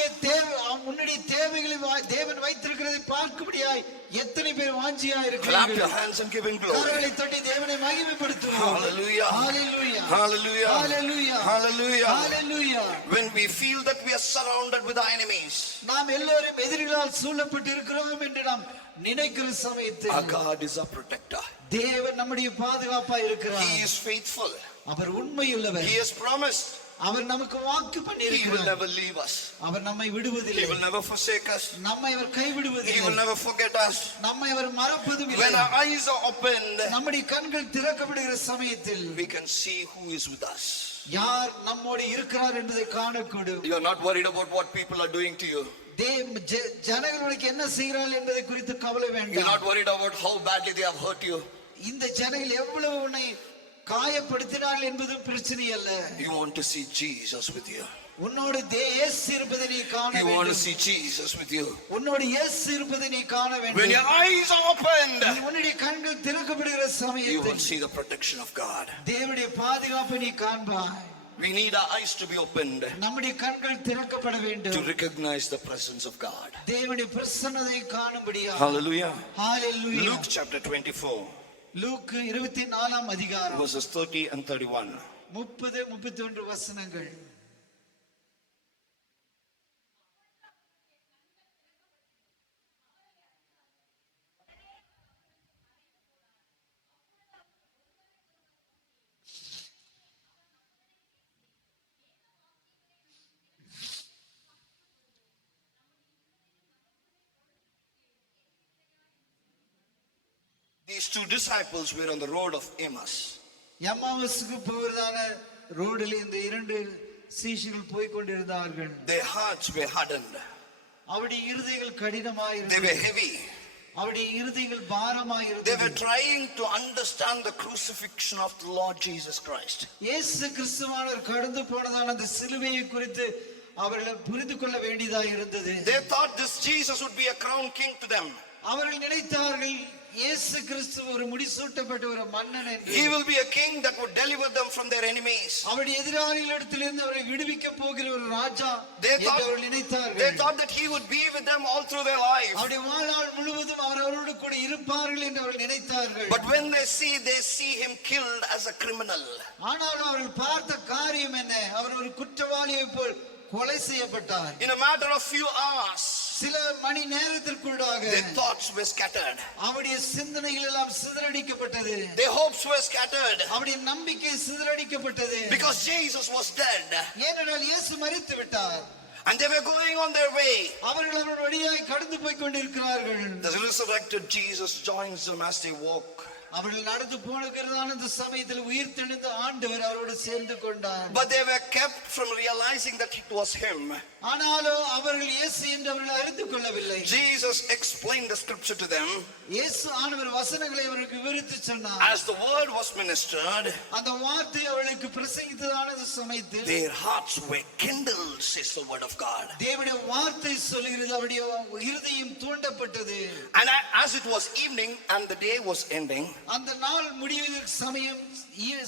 உன்னுடைய தேவைகளை தேவன் வைத்திருக்கிறதை பார்க்கும்படியாய் எத்தனை பேர் வாஞ்சியா Clap your இருக்கிறீர்கள் hands and give Him glory. கரங்களை தட்டி தேவனை மகிமைப்படுத்துவோம் Hallelujah. Hallelujah Hallelujah. Hallelujah Hallelujah. Hallelujah When we feel that we are surrounded with our enemies, நாம் எல்லோரும் எதிரிகளால் சூழப்பட்டு இருக்கிறோம் என்று நாம் நினைக்கிற our சமயத்தில் God is our protector. தேவன் நம்முடைய பாதுகாப்பா இருக்கிறார் He is faithful. அவர் உண்மையுள்ளவர் He has promised. அவர் நமக்கு வாக்கு பண்ணி He will இருக்கிறார் never leave us. அவர் நம்மை He விடுவதில்லை will never forsake us. நம்மை அவர் He will கைவிடுவதில்லை never forget us. நம்மை அவர் மறப்பதும் When இல்லை our eyes are opened, நம்முடைய கண்கள் திறக்கப்படுகிற சமயத்தில் we can see who is with us. யார் நம்மோடு இருக்கிறார் என்பதை காணக்கூடும் You are not worried about what people are doing to you. ஜனங்களுக்கு என்ன செய்கிறார்கள் என்பதை குறித்து கவலை You are வேண்டாம் not worried about how badly they have hurt you. இந்த ஜனங்கள் எவ்வளவு உன்னை காயப்படுத்தினார்கள் என்பதும் பிரச்சனை அல்ல You want to see Jesus with you. உன்னோடு இயேசு இருப்பதை நீ காண You want to வேண்டும் see Jesus with you. உன்னோடு இயேசு இருப்பதை நீ காண When வேண்டும் your eyes are opened, உன்னுடைய கண்கள் திறக்கப்படுகிற you will சமயத்தில் see the protection of God. தேவனுடைய பாதுகாப்பை நீ காண்பாய் We need our eyes to be opened நம்முடைய கண்கள் திறக்கப்பட to வேண்டும் recognize the presence of God. தேவனுடைய பிரசன்னத்தை காணும்படியா Hallelujah. ஹalleluya Luke chapter 24, லூக்கு 24ஆம் அதிகாரம் verses 30 and 31. 30 31 வசனங்கள் These two disciples were on the road of Emmaus. எம்மாவுஸ்க்கு போவதான ரோடில் இந்த இரண்டு சீஷர்கள் போய் கொண்டிருந்தார்கள் Their hearts were hardened. அவருடைய இருதயங்கள் They கடினமாயிருந்தது were heavy. அவருடைய இருதயங்கள் They பாரமாயிருந்தது were trying to understand the crucifixion of the Lord Jesus Christ. இயேசு கிறிஸ்துவானவர் கடந்து போனதான அந்த சிலுவையை குறித்து அவர்கள் புரிந்து கொள்ள வேண்டியதாக இருந்தது They thought this Jesus would be a crown king to them. அவர்கள் நினைத்தார்கள் இயேசு கிறிஸ்து ஒரு முடிசூட்டப்பட்ட ஒரு மன்னன் என்று He will be a king that would deliver them from their enemies. அவருடைய எதிராளிகளிடத்திலிருந்து அவரை விடுவிக்க போகிற ஒரு ராஜா They என்று அவர்கள் நினைத்தார்கள் thought that he would be with them all through their life. அவருடைய வாழ்நாள் முழுவதும் அவரோடு கூட இருப்பார்கள் என்று அவர்கள் நினைத்தார்கள் But when they see him killed as a criminal. ஆனாலும் அவர்கள் பார்த்த காரியம் என்ன அவர் ஒரு குற்றவாளியை போல் கொலை செய்யப்பட்டார் In a matter of few hours, சில மணி நேரத்திற்குள்ளாக their thoughts were scattered. அவருடைய சிந்தனைகள் எல்லாம் சிதறடிக்கப்பட்டது Their hopes were scattered. அவருடைய நம்பிக்கை சிதறடிக்கப்பட்டது Because Jesus was dead. ஏனென்றால் இயேசு மரித்து விட்டார் And they were going on their way. அவர்கள் அவருடைய வழியாய் கடந்து போய் கொண்டிருக்கிறார்கள் The resurrected Jesus joins them as they walk. அவர்கள் நடந்து போனதான இந்த சமயத்தில் உயிர் தெழுந்த ஆண்டவர் அவரோடு சேர்ந்து கொண்டார் But they were kept from realizing that it was him. ஆனாலும் அவர்கள் இயேசு என்று அவர்கள் அறிந்து கொள்ளவில்லை Jesus explained the scripture to them. இயேசு ஆண்டவர் வசனங்களை அவருக்கு விவரித்து சொன்னார் As the word was ministered, அந்த வார்த்தை அவர்களுக்கு பிரசங்கித்ததான இந்த சமயத்தில் their hearts were kindled, says the word of God. தேவனுடைய வார்த்தை சொல்கிறது அவருடைய இருதயம் தூண்டப்பட்டது And as it was evening and the day was ending, அந்த நாள் முடிவதற்கு சமயம்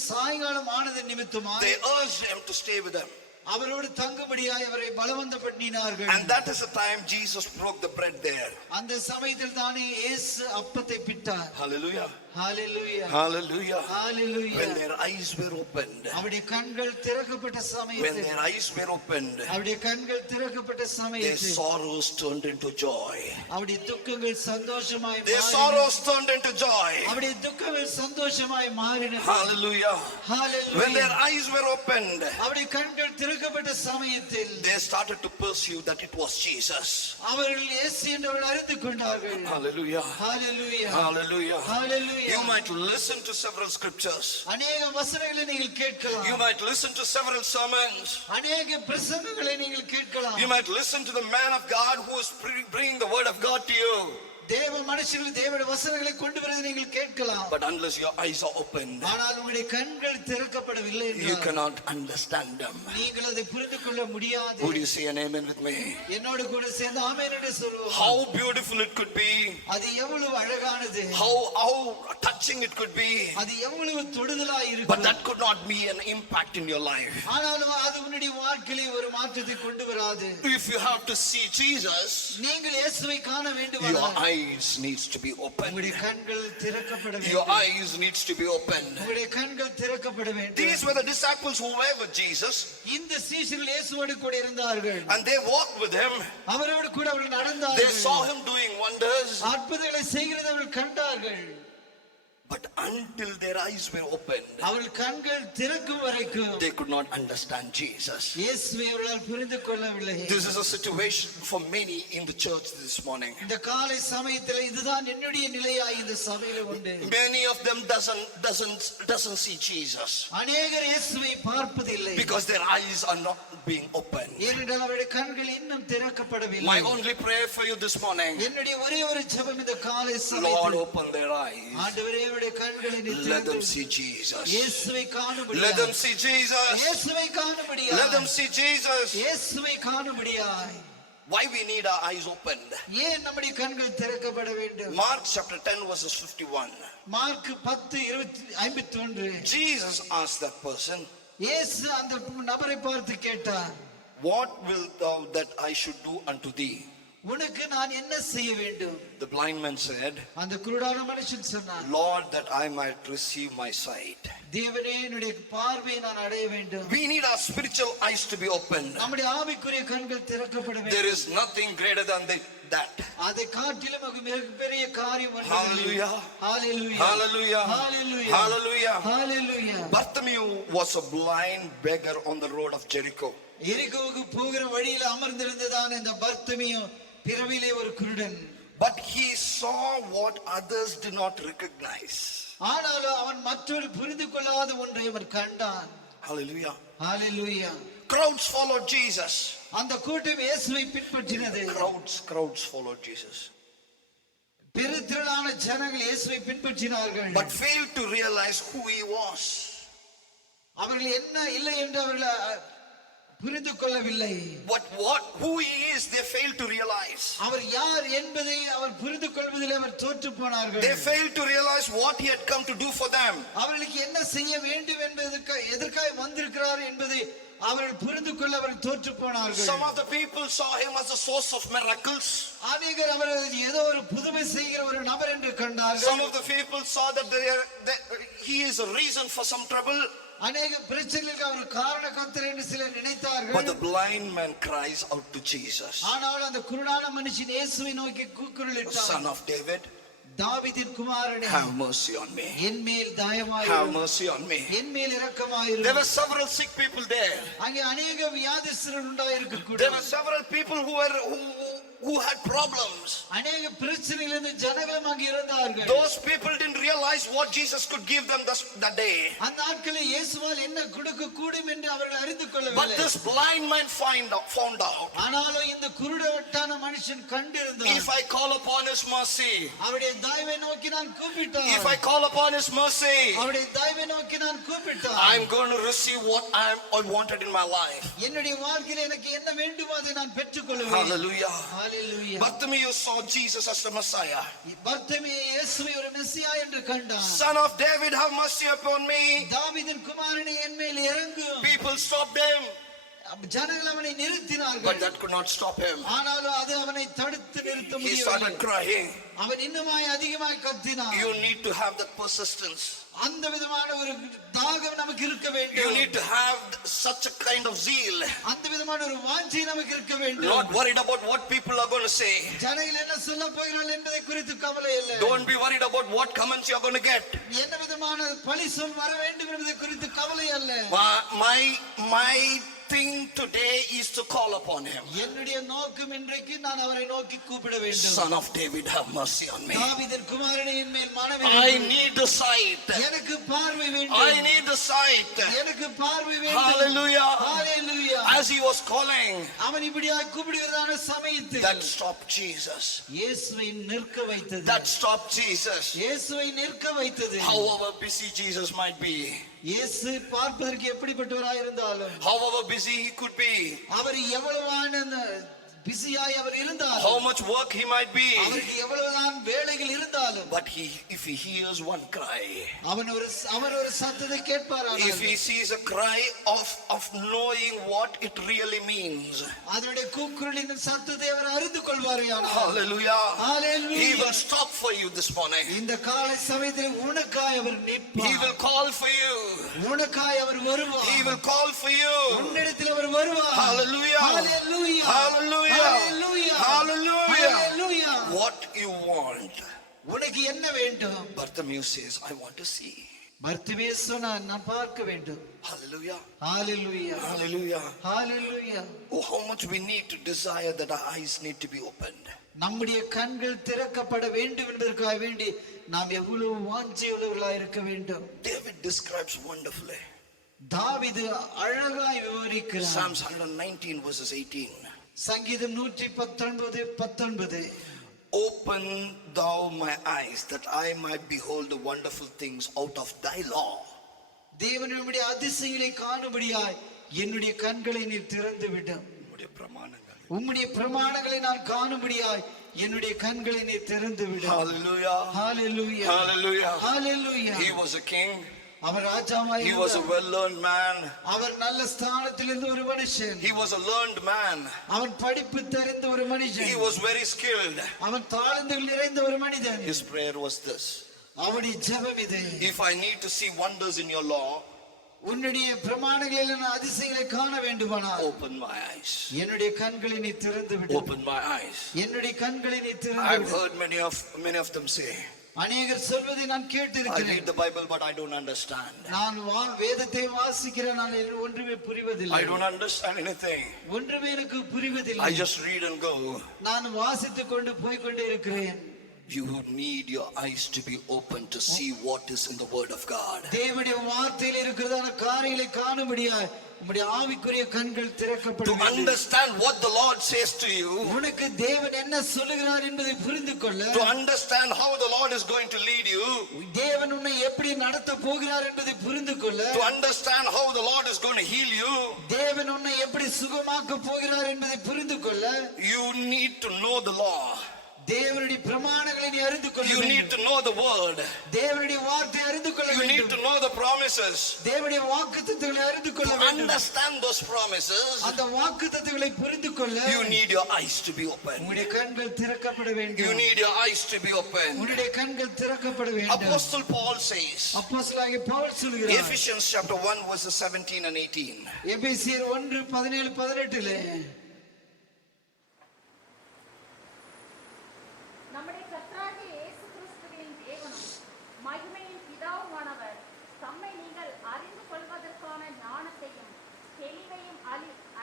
சாயங்காலம் ஆனது நிமித்தமாக they urged him to stay with them. அவரோடு தங்கும்படியாய் அவரை பலவந்த பண்ணினார்கள் And that is the time Jesus broke the bread there. அந்த சமயத்தில் தானே இயேசு அப்பத்தை பிட்டார் Hallelujah. Hallelujah Hallelujah. Hallelujah When their eyes were opened, அவருடைய கண்கள் திறக்கப்பட்ட when சமயத்தில் their eyes were opened, அவருடைய கண்கள் திறக்கப்பட்ட their சமயத்தில் sorrows turned into joy. அவருடைய துக்கங்கள் சந்தோஷமாய் Their மாறின sorrows turned into joy. அவருடைய துக்கங்கள் சந்தோஷமாய் மாறின Hallelujah. When hallelujah their eyes were opened, அவருடைய கண்கள் திறக்கப்பட்ட சமயத்தில் they started to pursue that it was Jesus. அவர்கள் இயேசு என்று அவர்கள் அறிந்து கொண்டார்கள் Hallelujah. Hallelujah Hallelujah. Hallelujah You might listen to several scriptures. अनेक வசனங்களை நீங்கள் கேட்கலாம் You might listen to several sermons. अनेक பிரசங்கங்களை நீங்கள் கேட்கலாம் You might listen to the man of God who is bringing the word of God to you. தேவ மனுஷர்கள் தேவனுடைய வசனங்களை கொண்டு வருவதை நீங்கள் கேட்கலாம். But unless your eyes are opened, ஆனால் உங்களுடைய கண்கள் திறக்கப்படவில்லை you என்றால் cannot understand them. நீங்கள் அதை புரிந்து கொள்ள முடியாது. Would you say an amen with me? என்னோடு கூட சேர்ந்து ஆமென் என்று சொல்லுவோம். How beautiful it could be. அது எவ்வளவு அழகானது. How touching it could be. அது எவ்வளவு தொடுதலாய் But இருக்கும். that could not be an impact in your life. ஆனாலும் அது உன்னுடைய வாழ்க்கையிலே ஒரு மாற்றத்தை கொண்டு வராது. If you have to see Jesus, நீங்கள் இயேசுவை காண your வேண்டுமானால் eyes needs to be open. உங்களுடைய கண்கள் திறக்கப்பட Your வேண்டும். eyes needs to be open. உங்களுடைய கண்கள் திறக்கப்பட வேண்டும். These were the disciples who were with Jesus, இந்த சீஷர்கள் இயேசுவோடு கூட இருந்தார்கள். and they walked with him. அவரோடு கூட அவர்கள் They நடந்தார்கள். saw him doing wonders. அற்புதங்களை செய்கிறதை அவர்கள் கண்டார்கள். But until their eyes were opened, அவர்கள் கண்கள் திறக்கும் வரைக்கும் they could not understand Jesus. இயேசுவை அவர்களால் புரிந்து கொள்ளவில்லை. This is a situation for many in the church this morning. இந்த காலை சமயத்தில் இதுதான் என்னுடைய நிலையாய் இந்த சபையில உண்டு. Many of them doesn't see Jesus அநேகர் இயேசுவை பார்ப்பதில்லை. because their eyes are not being opened. ஏனென்றால் அவருடைய கண்கள் இன்னும் திறக்கப்படவில்லை. My only prayer for you this morning, என்னுடைய ஒரே ஒரு ஜெபம் இந்த காலை Lord, சமயத்தில் open their eyes. ஆண்டவரே அவருடைய கண்களை நீ Let them திறந்து see Jesus. இயேசுவை Let காணும்படியாய் them see Jesus. இயேசுவை Let காணும்படியாய் them see Jesus. இயேசுவை காணும்படியாய். Why we need our eyes opened? ஏன் நம்முடைய கண்கள் திறக்கப்பட வேண்டும்? Mark chapter 10 verses 51. Mark 10:51. Jesus asked that person, இயேசு அந்த நபரை பார்த்து கேட்டார், what wilt thou that I should do unto thee? உனக்கு நான் என்ன செய்ய வேண்டும்? The blind man said, அந்த குருடான மனுஷன் சொன்னான், Lord, that I might receive my sight. தேவனே என்னுடைய பார்வையை நான் அடைய வேண்டும். We need our spiritual eyes to be opened. நம்முடைய ஆவிக்குரிய கண்கள் திறக்கப்பட There வேண்டும். is nothing greater than that. அதை காட்டிலும் மிகப்பெரிய காரியம் ஒன்று. Hallelujah. Hallelujah Hallelujah. Hallelujah Hallelujah. Hallelujah. Bartimaeus was a blind beggar on the road of Jericho. எரிகோவுக்கு போகிற வழியில அமர்ந்திருந்ததான இந்த பர்த்திமேயு பிறவிலே ஒரு குருடன். But he saw what others did not recognize. ஆனாலும் அவன் மற்றொரு புரிந்து கொள்ளாத ஒன்றை அவன் கண்டான். Hallelujah. ஹalleluya. Crowds followed Jesus. அந்த கூட்டம் இயேசுவை பின்பற்றினது. Crowds followed Jesus. பெருந்திரளான ஜனங்கள் இயேசுவை பின்பற்றினார்கள். But failed to realize who he was. அவர்கள் என்ன இல்லை என்று அவர்கள் புரிந்து கொள்ளவில்லை. Who he is, they failed to realize. அவர் யார் என்பதை அவர் புரிந்து கொள்வதில் அவர் தோற்று போனார்கள். They failed to realize what he had come to do for them. அவர்களுக்கு என்ன செய்ய வேண்டும் என்பதற்கு எதற்காக வந்திருக்கிறார் என்பதை அவர்கள் புரிந்து கொள்ள அவர் தோற்று போனார்கள். Some of the people saw him as a source of miracles. அநேகர் அவர்கள் ஏதோ ஒரு புதுமை செய்கிற ஒரு நபர் என்று கண்டார்கள். Some of the people saw that he is a reason for some trouble. அநேக பிரச்சனைகளுக்கு அவர் காரணகர்த்தர் என்று சிலர் நினைத்தார்கள். But the blind man cries out to Jesus. ஆனால் அந்த குருடான மனுஷன் இயேசுவை நோக்கி கூக்குரலிட்டான். Son of David, தாவீதின் குமாரனே, have mercy on me. என் மேல் தயவாயிரு. Have mercy on me. என் மேல் இரக்கமாயிரு. There were several sick people there. அங்கே அநேக வியாதிஸ்தர்கள் உண்டாயிருக்க There கூடும். were several people who had problems. அநேக பிரச்சனைகள் இருந்த ஜனங்களும் அங்கே இருந்தார்கள். Those people didn't realize what Jesus could give them that day. அந்த நாட்களில் இயேசுவால் என்ன கொடுக்க கூடும் என்று அவர்கள் அறிந்து But கொள்ளவில்லை. this blind man found out. ஆனாலும் இந்த குருடவட்டான மனுஷன் கண்டிருந்தான். If I call upon his mercy, அவருடைய தயவை நோக்கி நான் கூப்பிட்டான். if I call upon his mercy, அவருடைய தயவை நோக்கி நான் கூப்பிட்டான். I'm going to receive what I wanted in my life. என்னுடைய வாழ்க்கையில் எனக்கு என்ன வேண்டுமோ அதை நான் பெற்றுக்கொள்வேன். Hallelujah. Hallelujah. Bartimaeus saw Jesus as the Messiah. Bartimaeus இயேசுவை ஒரு மெசியா என்று கண்டான். Son of David, have mercy upon me. தாவீதின் குமாரனே என் மேல் இறங்கும். People stopped him, ஜனங்கள் அவனை but நிறுத்தினார்கள். that could not stop him. ஆனாலும் அது அவனை தடுத்து நிறுத்த He started முடியவில்லை. crying. அவன் இன்னுமாய் அதிகமாய் கத்தினான். You need to have that persistence. அந்த விதமான ஒரு தாகம் நமக்கு இருக்க You வேண்டும். need to have such a kind of zeal. அந்த விதமான ஒரு வாஞ்சை நமக்கு இருக்க வேண்டும். Not worried about what people are going to say. ஜனங்கள் என்ன சொல்ல போகிறார்கள் என்பதை குறித்து கவலை இல்லை. Don't be worried about what comments you're going to get. என்ன விதமான பழி சொல் வர வேண்டும் என்பதை குறித்து கவலை அல்ல. My thing today is to call upon him. என்னுடைய நோக்கம் இன்றைக்கு நான் அவரை நோக்கி கூப்பிட வேண்டும். Son of David, have mercy on me. தாவீதின் குமாரனே என் மேல் மனது I வேண்டும். need the sight. எனக்கு பார்வை வேண்டும். I need the sight. எனக்கு பார்வை வேண்டும். Hallelujah. Hallelujah. As he was calling, அவன் இப்படியாய் கூப்பிடுகிறதான சமயத்தில் that stopped Jesus. இயேசுவை நிற்க வைத்தது. That stopped Jesus. இயேசுவை நிற்க வைத்தது. However busy Jesus might be, இயேசு பார்ப்பதற்கு எப்படிப்பட்டவராய் இருந்தாலும், however busy he could be, அவர் எவ்வளவான பிஸியாய் அவர் இருந்தாலும், how much work he might be, அவருக்கு எவ்வளவுதான் வேலைகள் இருந்தாலும், but if he hears one cry, அவர் ஒரு சத்தத்தை கேட்பாரானால், if he sees a cry of knowing what it really means, அதனுடைய கூக்குரலின் சத்தத்தை அவர் அறிந்து கொள்வாரானால், hallelujah, hallelujah, he will stop for you this morning. இந்த காலை சமயத்தில் உனக்காய் அவர் நிற்பார். He will call for you. உனக்காய் அவர் வருவார். He will call for you. உன்னிடத்தில் அவர் வருவார். Hallelujah. Hallelujah. Hallelujah. Hallelujah. Hallelujah. Hallelujah. What you want? உனக்கு என்ன வேண்டும்? Bartimaeus says, I want to see. Bartimaeus சொன்னான், நான் பார்க்க வேண்டும். Hallelujah. Hallelujah. Hallelujah. Hallelujah. Oh, how much we need to desire that our eyes need to be opened. நம்முடைய கண்கள் திறக்கப்பட வேண்டும் என்பதற்காக வேண்டி நாம் எவ்வளவு வாஞ்சையுள்ளவர்களாய் இருக்க வேண்டும். David describes wonderfully. தாவீது அழகாய் விவரிக்கிறார். Psalms 119 verses 18. சங்கீதம் 119:19. Open thou my eyes that I might behold the wonderful things out of thy law. தேவனுடைய அதிசயங்களை காணும்படியாய் என்னுடைய கண்களை நீர் திறந்து விடும். உம்முடைய பிரமாணங்களை நான் காணும்படியாய் என்னுடைய கண்களை நீர் திறந்து விடும். Hallelujah. Hallelujah. Hallelujah. Hallelujah. He was a king. அவர் ராஜாவாய் He was a well-learned man. அவர் நல்ல ஸ்தானத்தில் இருந்த ஒரு மனுஷன். He was a learned man. அவன் படிப்பு தெரிந்த ஒரு மனுஷன். He was very skilled. அவன் தாளந்துகள் நிறைந்த ஒரு மனிதன். His prayer was this: அவனுடைய ஜெபம் இது. If I need to see wonders in your law, உன்னுடைய பிரமாணங்களில் நான் அதிசயங்களை காண வேண்டுமானால், open my eyes. என்னுடைய கண்களை நீ திறந்து விடு. Open my eyes. என்னுடைய கண்களை நீ திறந்து I've விடு. heard many of them say, அநேகர் சொல்வதை நான் I கேட்டிருக்கிறேன். read the Bible but I don't understand. நான் வேதத்தை வாசிக்கிறேன், நான் ஒன்றுமே புரிவதில்லை. I don't understand anything. ஒன்றுமே எனக்கு புரிவதில்லை. I just read and go. நான் வாசித்துக் கொண்டு போய் கொண்டே இருக்கிறேன். You need your eyes to be open to see what is in the word of God. தேவனுடைய வார்த்தையில் இருக்கிறதான காரியங்களை காணும்படியாய் உம்முடைய ஆவிக்குரிய கண்கள் திறக்கப்பட To வேண்டும். understand what the Lord says to you. உனக்கு தேவன் என்ன சொல்லுகிறார் என்பதை புரிந்து கொள்ள, To understand how the Lord is going to lead you. தேவன் உன்னை எப்படி நடத்த போகிறார் என்பதை புரிந்து கொள்ள, To understand how the Lord is going to heal you. தேவன் உன்னை எப்படி சுகமாக்க போகிறார் என்பதை புரிந்து கொள்ள, You need to know the law. தேவனுடைய பிரமாணங்களை நீ அறிந்து கொள்ள You வேண்டும். need to know the word. தேவனுடைய வார்த்தை அறிந்து கொள்ள You need to வேண்டும். know the promises. தேவனுடைய வாக்குத்தத்தங்களை அறிந்து கொள்ள To வேண்டும். understand those promises, அந்த வாக்குத்தத்தங்களை புரிந்து கொள்ள you need your eyes to be open. உன்னுடைய கண்கள் திறக்கப்பட You வேண்டும். need your eyes to be open. உன்னுடைய கண்கள் திறக்கப்பட வேண்டும். Apostle Paul says, அப்போஸ்தலனாகிய பவுல் சொல்கிறார், Ephesians chapter 1 verses 17 and 18. எபேசியர் 1:17-18. நம்முடைய கர்த்தராகிய இயேசு கிறிஸ்துவின் தேவனும் மகிமையின் பிதாவுமானவர் தம்மை நீங்கள் அறிந்து கொள்வதற்கான ஞானத்தையும் தெளிவையும்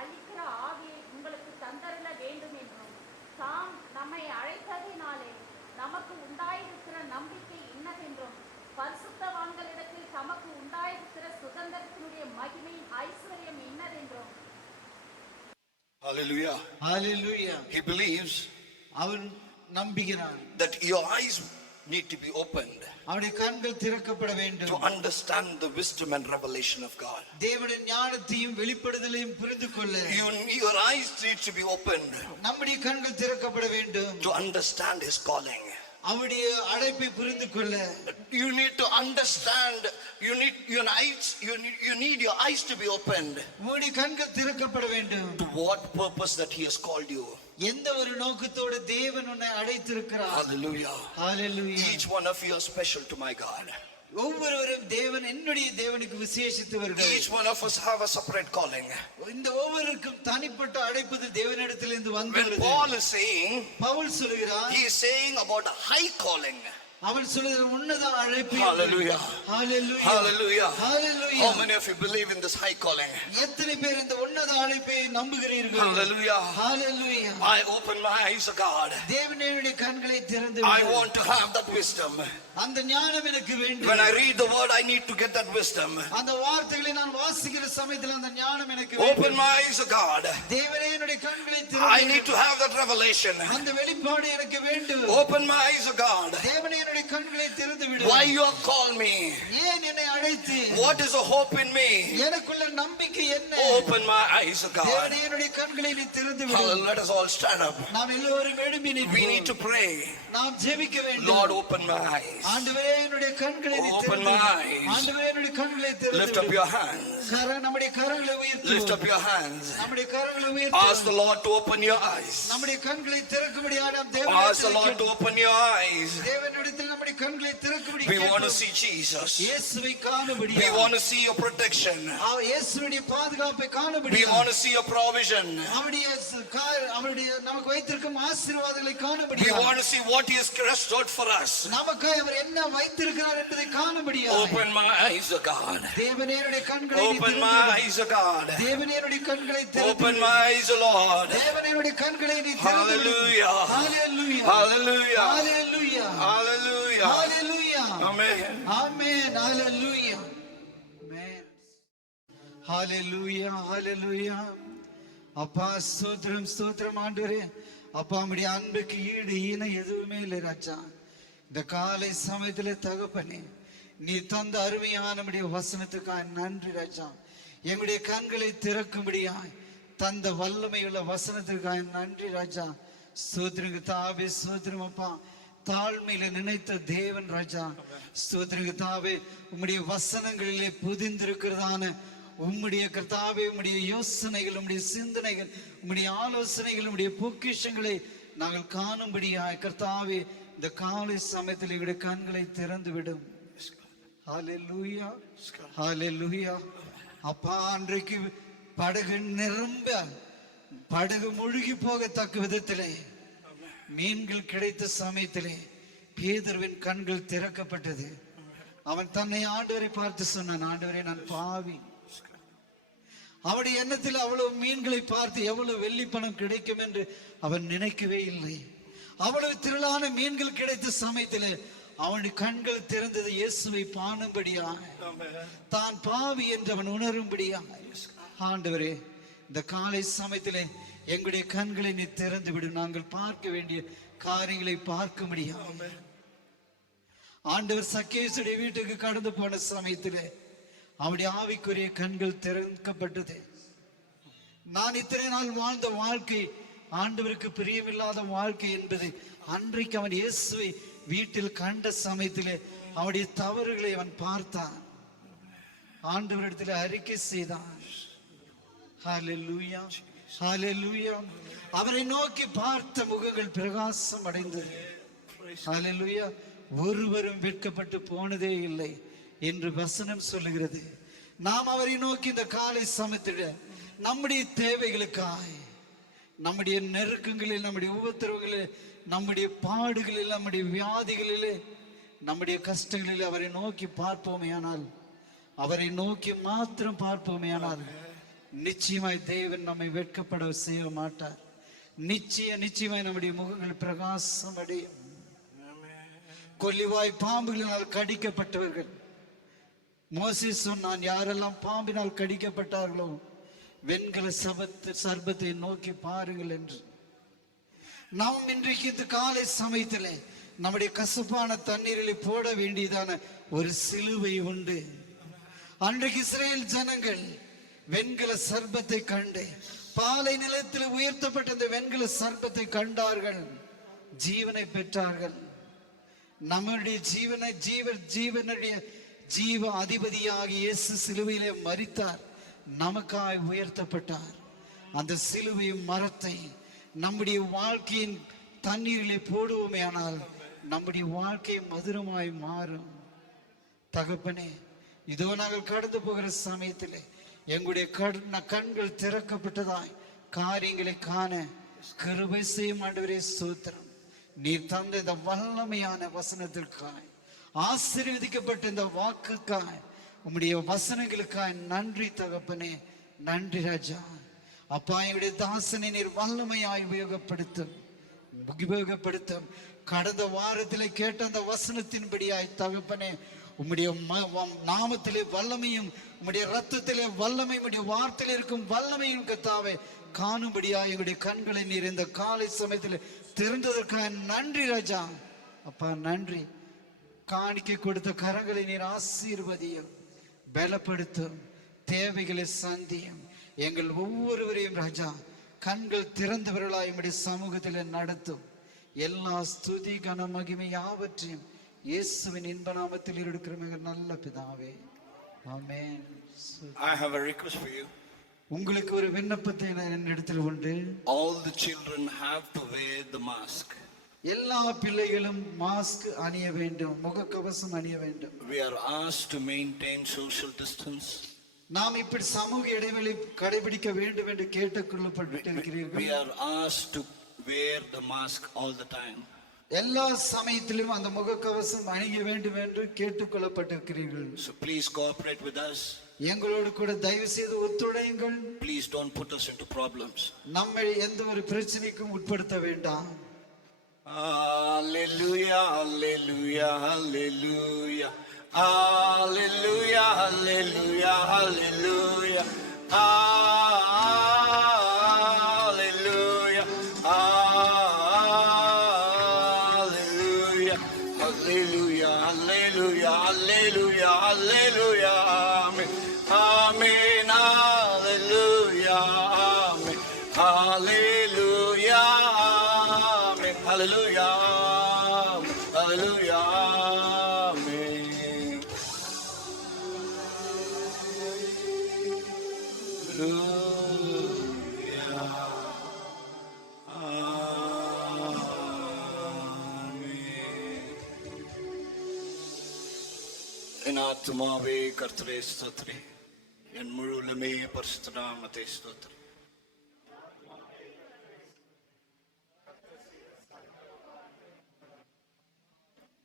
அளிக்கிற ஆவியை உங்களுக்கு தந்தருள வேண்டும் என்றும், தாம் நம்மை அழைத்ததினாலே நமக்கு உண்டாயிருக்கிற நம்பிக்கை இன்னதென்றும், பரிசுத்தவான்களிடத்தில் தமக்கு உண்டாயிருக்கிற சுதந்திரத்தினுடைய மகிமையின் ஐஸ்வர்யம் இன்னதென்றும். Hallelujah. Hallelujah. He believes அவன் நம்புகிறான், that your eyes need to be opened அவனுடைய கண்கள் திறக்கப்பட வேண்டும். to understand the wisdom and revelation of God. தேவனுடைய ஞானத்தையும் வெளிப்படுதலையும் புரிந்து கொள்ள Your eyes need to be opened நம்முடைய கண்கள் திறக்கப்பட வேண்டும். to understand His calling. அவருடைய அழைப்பை புரிந்து கொள்ள You need to understand. You need your eyes to be opened உன்னுடைய கண்கள் திறக்கப்பட வேண்டும். to what purpose that He has called you. எந்த ஒரு நோக்கத்தோடு தேவன் உன்னை அழைத்திருக்கிறார். Hallelujah. Hallelujah. Each one of you are special to my God. ஒவ்வொருவரும் தேவன் என்னுடைய தேவனுக்கு விசேஷித்தவர்கள். Each one of us have a separate calling. இந்த ஒவ்வொருவருக்கும் தனிப்பட்ட அழைப்பு தேவனிடத்திலிருந்து When வந்துள்ளது. Paul is saying, பவுல் சொல்கிறார், he is saying about a high calling. அவன் சொல்லுகிற உன்னத அழைப்பு. Hallelujah. Hallelujah. Hallelujah. Hallelujah. How many of you believe in this high calling? எத்தனை பேர் இந்த உன்னத அழைப்பை நம்புகிறீர்கள்? Hallelujah. Hallelujah. I open my eyes, God. தேவனுடைய கண்களை திறந்து I want to have that wisdom. அந்த ஞானம் எனக்கு வேண்டும். When I read the word, I need to get that wisdom. அந்த வார்த்தைகளை நான் வாசிக்கிற சமயத்தில் அந்த ஞானம் எனக்கு Open வேண்டும். my eyes, God. தேவனே என்னுடைய கண்களை I திறந்து need to have that revelation. அந்த வெளிப்பாடு எனக்கு வேண்டும். Open my eyes, God. தேவனே என்னுடைய கண்களை திறந்து விடு. Why you have called me? ஏன் என்னை அழைத்து? What is the hope in me? எனக்குள்ள நம்பிக்கை என்ன? Open my eyes, God. தேவனே என்னுடைய கண்களை நீ திறந்து விடு. Hallelujah. Let us all stand up. நாம் எல்லோரும் எழும்பி நிற்போம். We need to pray. நாம் ஜெபிக்க வேண்டும். Lord, open my eyes. ஆண்டவரே என்னுடைய கண்களை நீ Open திறந்து my விடு. eyes. ஆண்டவரே என்னுடைய கண்களை திறந்து Lift up விடு. your hands. நம்முடைய கரங்களை உயர்த்துவோம். Lift up your hands. நம்முடைய கரங்களை Ask உயர்த்துவோம். the Lord to open your eyes. நம்முடைய கண்களை திறக்கும்படியாக நாம் Ask the Lord தேவனிடத்தில் to open your eyes. தேவனிடத்தில் நம்முடைய கண்களை திறக்கும்படி We want to கேட்போம். see Jesus. இயேசுவை We காணும்படியாக want to see your protection. இயேசுவுடைய பாதுகாப்பை We காணும்படியாக want to see your provision. அவருடைய நமக்கு வைத்திருக்கும் ஆசீர்வாதங்களை We காணும்படியாக want to see what He has restored for us. நமக்காக அவர் என்ன வைத்திருக்கிறார் என்பதை காணும்படியாக Open my eyes, O God. தேவனே என்னுடைய கண்களை நீ Open திறந்து my விடு. eyes, O God. தேவனே என்னுடைய கண்களை திறந்து Open விடு. my eyes, O Lord. தேவனே என்னுடைய கண்களை நீ திறந்து விடு. Hallelujah. Hallelujah. Hallelujah. Hallelujah. Hallelujah. Hallelujah. Amen. Amen. Hallelujah. Amen. Hallelujah. Hallelujah. அப்பா ஸ்தோத்திரம் ஸ்தோத்திரம் ஆண்டவரே. அப்பா உம்முடைய அன்புக்கு ஈடு இணை எதுவுமே இல்லை ராஜா. இந்த காலை சமயத்திலே தகப்பனே நீ தந்த அருமையான நம்முடைய வசனத்துக்காக நன்றி ராஜா. எங்களுடைய கண்களை திறக்கும்படியாய் தந்த வல்லமையுள்ள வசனத்திற்காக நன்றி ராஜா. ஸ்தோத்திரங்க தாவே ஸ்தோத்திரம் அப்பா. தாழ்மையில நினைத்த தேவன் ராஜா. ஸ்தோத்திரங்க தாவே உம்முடைய வசனங்களிலே புதிந்திருக்கிறதான உம்முடைய கர்த்தாவே உம்முடைய யோசனைகள் உம்முடைய சிந்தனைகள் உம்முடைய ஆலோசனைகள் உம்முடைய பொக்கிஷங்களை நாங்கள் காணும்படியாய் கர்த்தாவே இந்த காலை சமயத்தில் எங்களுடைய கண்களை திறந்து விடும். ஹல்லேலூயா. ஹல்லேலூயா. அப்பா அன்றைக்கு படகு நிரம்ப படகு முழுகி போகத்தக்க விதத்திலே மீன்கள் கிடைத்த சமயத்திலே பேதுருவின் கண்கள் திறக்கப்பட்டது. அவன் தன்னை ஆண்டவரை பார்த்து சொன்னான், ஆண்டவரே நான் பாவி. அவனுடைய எண்ணத்தில் அவ்வளவு மீன்களை பார்த்து எவ்வளவு வெள்ளி பணம் கிடைக்கும் என்று அவன் நினைக்கவே இல்லை. அவ்வளவு திரளான மீன்கள் கிடைத்த சமயத்திலே அவனுடைய கண்கள் திறந்தது இயேசுவை காணும்படியாக, தான் பாவி என்று அவன் உணரும்படியாக. ஆண்டவரே இந்த காலை சமயத்திலே எங்களுடைய கண்களை நீ திறந்து விடு. நாங்கள் பார்க்க வேண்டிய காரியங்களை பார்க்க முடியாது. ஆண்டவர் சக்கேயுடைய வீட்டுக்கு கடந்து போன சமயத்திலே அவருடைய ஆவிக்குரிய கண்கள் திறக்கப்பட்டது. நான் இத்தனை நாள் வாழ்ந்த வாழ்க்கை ஆண்டவருக்கு பிரியமில்லாத வாழ்க்கை என்பது அன்றைக்கு அவன் இயேசுவை வீட்டில் கண்ட சமயத்திலே அவருடைய தவறுகளை அவன் பார்த்தான். ஆண்டவரிடத்தில் அறிக்கை செய்தான். ஹல்லேலூயா. ஹல்லேலூயா. அவரை நோக்கி பார்த்த முகங்கள் பிரகாசம் அடைந்தது. ஹல்லேலூயா. ஒருவரும் வெட்கப்பட்டு போனதே இல்லை என்று வசனம் சொல்லுகிறது. நாம் அவரை நோக்கி இந்த காலை சமயத்தில் நம்முடைய தேவைகளுக்காய், நம்முடைய நெருக்கங்களில், நம்முடைய உபத்திரவங்களில், நம்முடைய பாடுகளில், நம்முடைய வியாதிகளிலே, நம்முடைய கஷ்டங்களில் அவரை நோக்கி பார்ப்போமே ஆனால், அவரை நோக்கி மாத்திரம் பார்ப்போமே ஆனால் நிச்சயமாய் தேவன் நம்மை வெட்கப்பட செய்ய மாட்டார். நிச்சயமாய் நம்முடைய முகங்கள் பிரகாசம் அடையும். கொல்லிவாய் பாம்புகளினால் கடிக்கப்பட்டவர்கள், மோசேஸ் சொன்னான், யாரெல்லாம் பாம்பினால் கடிக்கப்பட்டார்களோ வெண்கல சர்பத்தை நோக்கி பாருங்கள் என்று. நாம் இன்றைக்கு இந்த காலை சமயத்திலே நம்முடைய கசப்பான தண்ணீரில் போட வேண்டியதான ஒரு சிலுவை உண்டு. அன்றைக்கு இஸ்ரேல் ஜனங்கள் வெண்கல சர்பத்தை கண்டு பாலை நிலத்தில் உயர்த்தப்பட்ட இந்த வெண்கல சர்பத்தை கண்டார்கள், ஜீவனை பெற்றார்கள். நம்முடைய ஜீவனுடைய ஜீவ அதிபதியாகி இயேசு சிலுவையிலே மரித்தார், நமக்காய் உயர்த்தப்பட்டார். அந்த சிலுவை மரத்தை நம்முடைய வாழ்க்கையின் தண்ணீரிலே போடுவோமே ஆனால் நம்முடைய வாழ்க்கை மதுரமாய் மாறும். தகப்பனே, இதோ நாங்கள் கடந்து போகிற சமயத்திலே எங்களுடைய கண்கள் திறக்கப்பட்டதாய் காரியங்களை காண கிருபை செய்யும் ஆண்டவரே ஸ்தோத்திரம். நீர் தந்த இந்த வல்லமையான வசனத்திற்காய், ஆசீர்வதிக்கப்பட்ட இந்த வாக்குக்காய், உம்முடைய வசனங்களுக்காய் நன்றி தகப்பனே. நன்றி ராஜா. அப்பா, என்னுடைய தாசனை நீர் வல்லமையாய் உபயோகப்படுத்தும். கடந்த வாரத்திலே கேட்ட அந்த வசனத்தின்படியாய் தகப்பனே, உம்முடைய நாமத்திலே வல்லமையும், உம்முடைய ரத்தத்திலே வல்லமை, உம்முடைய வார்த்தையில் இருக்கும் வல்லமையும் கர்த்தாவே காணும்படியாய் எங்களுடைய கண்களை நீர் இந்த காலை சமயத்தில் திறந்ததற்காக நன்றி ராஜா. அப்பா நன்றி. காணிக்கை கொடுத்த கரங்களை நீர் ஆசீர்வதியும், பலப்படுத்தும், தேவைகளை சந்தியும். எங்கள் ஒவ்வொருவரையும் ராஜா கண்கள் திறந்தவர்களாய் உம்முடைய சமூகத்தில் நடத்தும். எல்லா ஸ்துதி கன மகிமை யாவற்றையும் இயேசுவின் இன்ப நாமத்தில் இருக்கிற நல்ல பிதாவே, ஆமென். I have a request for you. உங்களுக்கு ஒரு விண்ணப்பத்தை என்னிடத்தில் உண்டு. All the children have to wear the mask. எல்லா பிள்ளைகளும் மாஸ்க் அணிய வேண்டும், முகக்கவசம் அணிய வேண்டும். We are asked to maintain social distance. நாம் இப்படி சமூக இடைவெளி கடைபிடிக்க வேண்டும் என்று கேட்டுக்கொள்ளப்பட்டிருக்கிறீர்கள். We are asked to wear the mask all the time. எல்லா சமயத்திலும் அந்த முகக்கவசம் அணிய வேண்டும் என்று கேட்டுக்கொள்ளப்பட்டிருக்கிறீர்கள். So please cooperate with us. எங்களோடு கூட தயவு செய்து ஒத்துழையுங்கள். Please don't put us into problems. நம்மை எந்த ஒரு பிரச்சனைக்கும் உட்படுத்த வேண்டாம். Hallelujah, hallelujah, hallelujah. Hallelujah, hallelujah, hallelujah. Hallelujah, hallelujah, hallelujah, hallelujah, hallelujah, hallelujah. Amen, amen, hallelujah, amen, hallelujah, amen, hallelujah, hallelujah, amen. என் ஆத்துமாவே கர்த்தரை ஸ்தோத்திரி, என் முழு உள்ளமே பரிசுத்த நாமத்தை ஸ்தோத்திரி.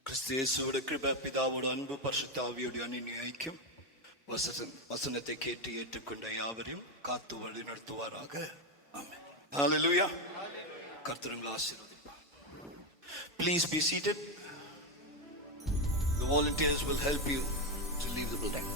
கிறிஸ்து இயேசுவோட கிருபை, பிதாவோட அன்பு, பரிசுத்த ஆவியோட அன்பின் ஐக்கியம் வசனத்தை கேட்டு ஏற்றுக்கொண்ட யாவரையும் காத்து வழி நடத்துவாராக. ஆமென். ஹல்லேலூயா. கர்த்தர் உங்களை ஆசீர்வதிப்பார். Please be seated. The volunteers will help you to leave the building.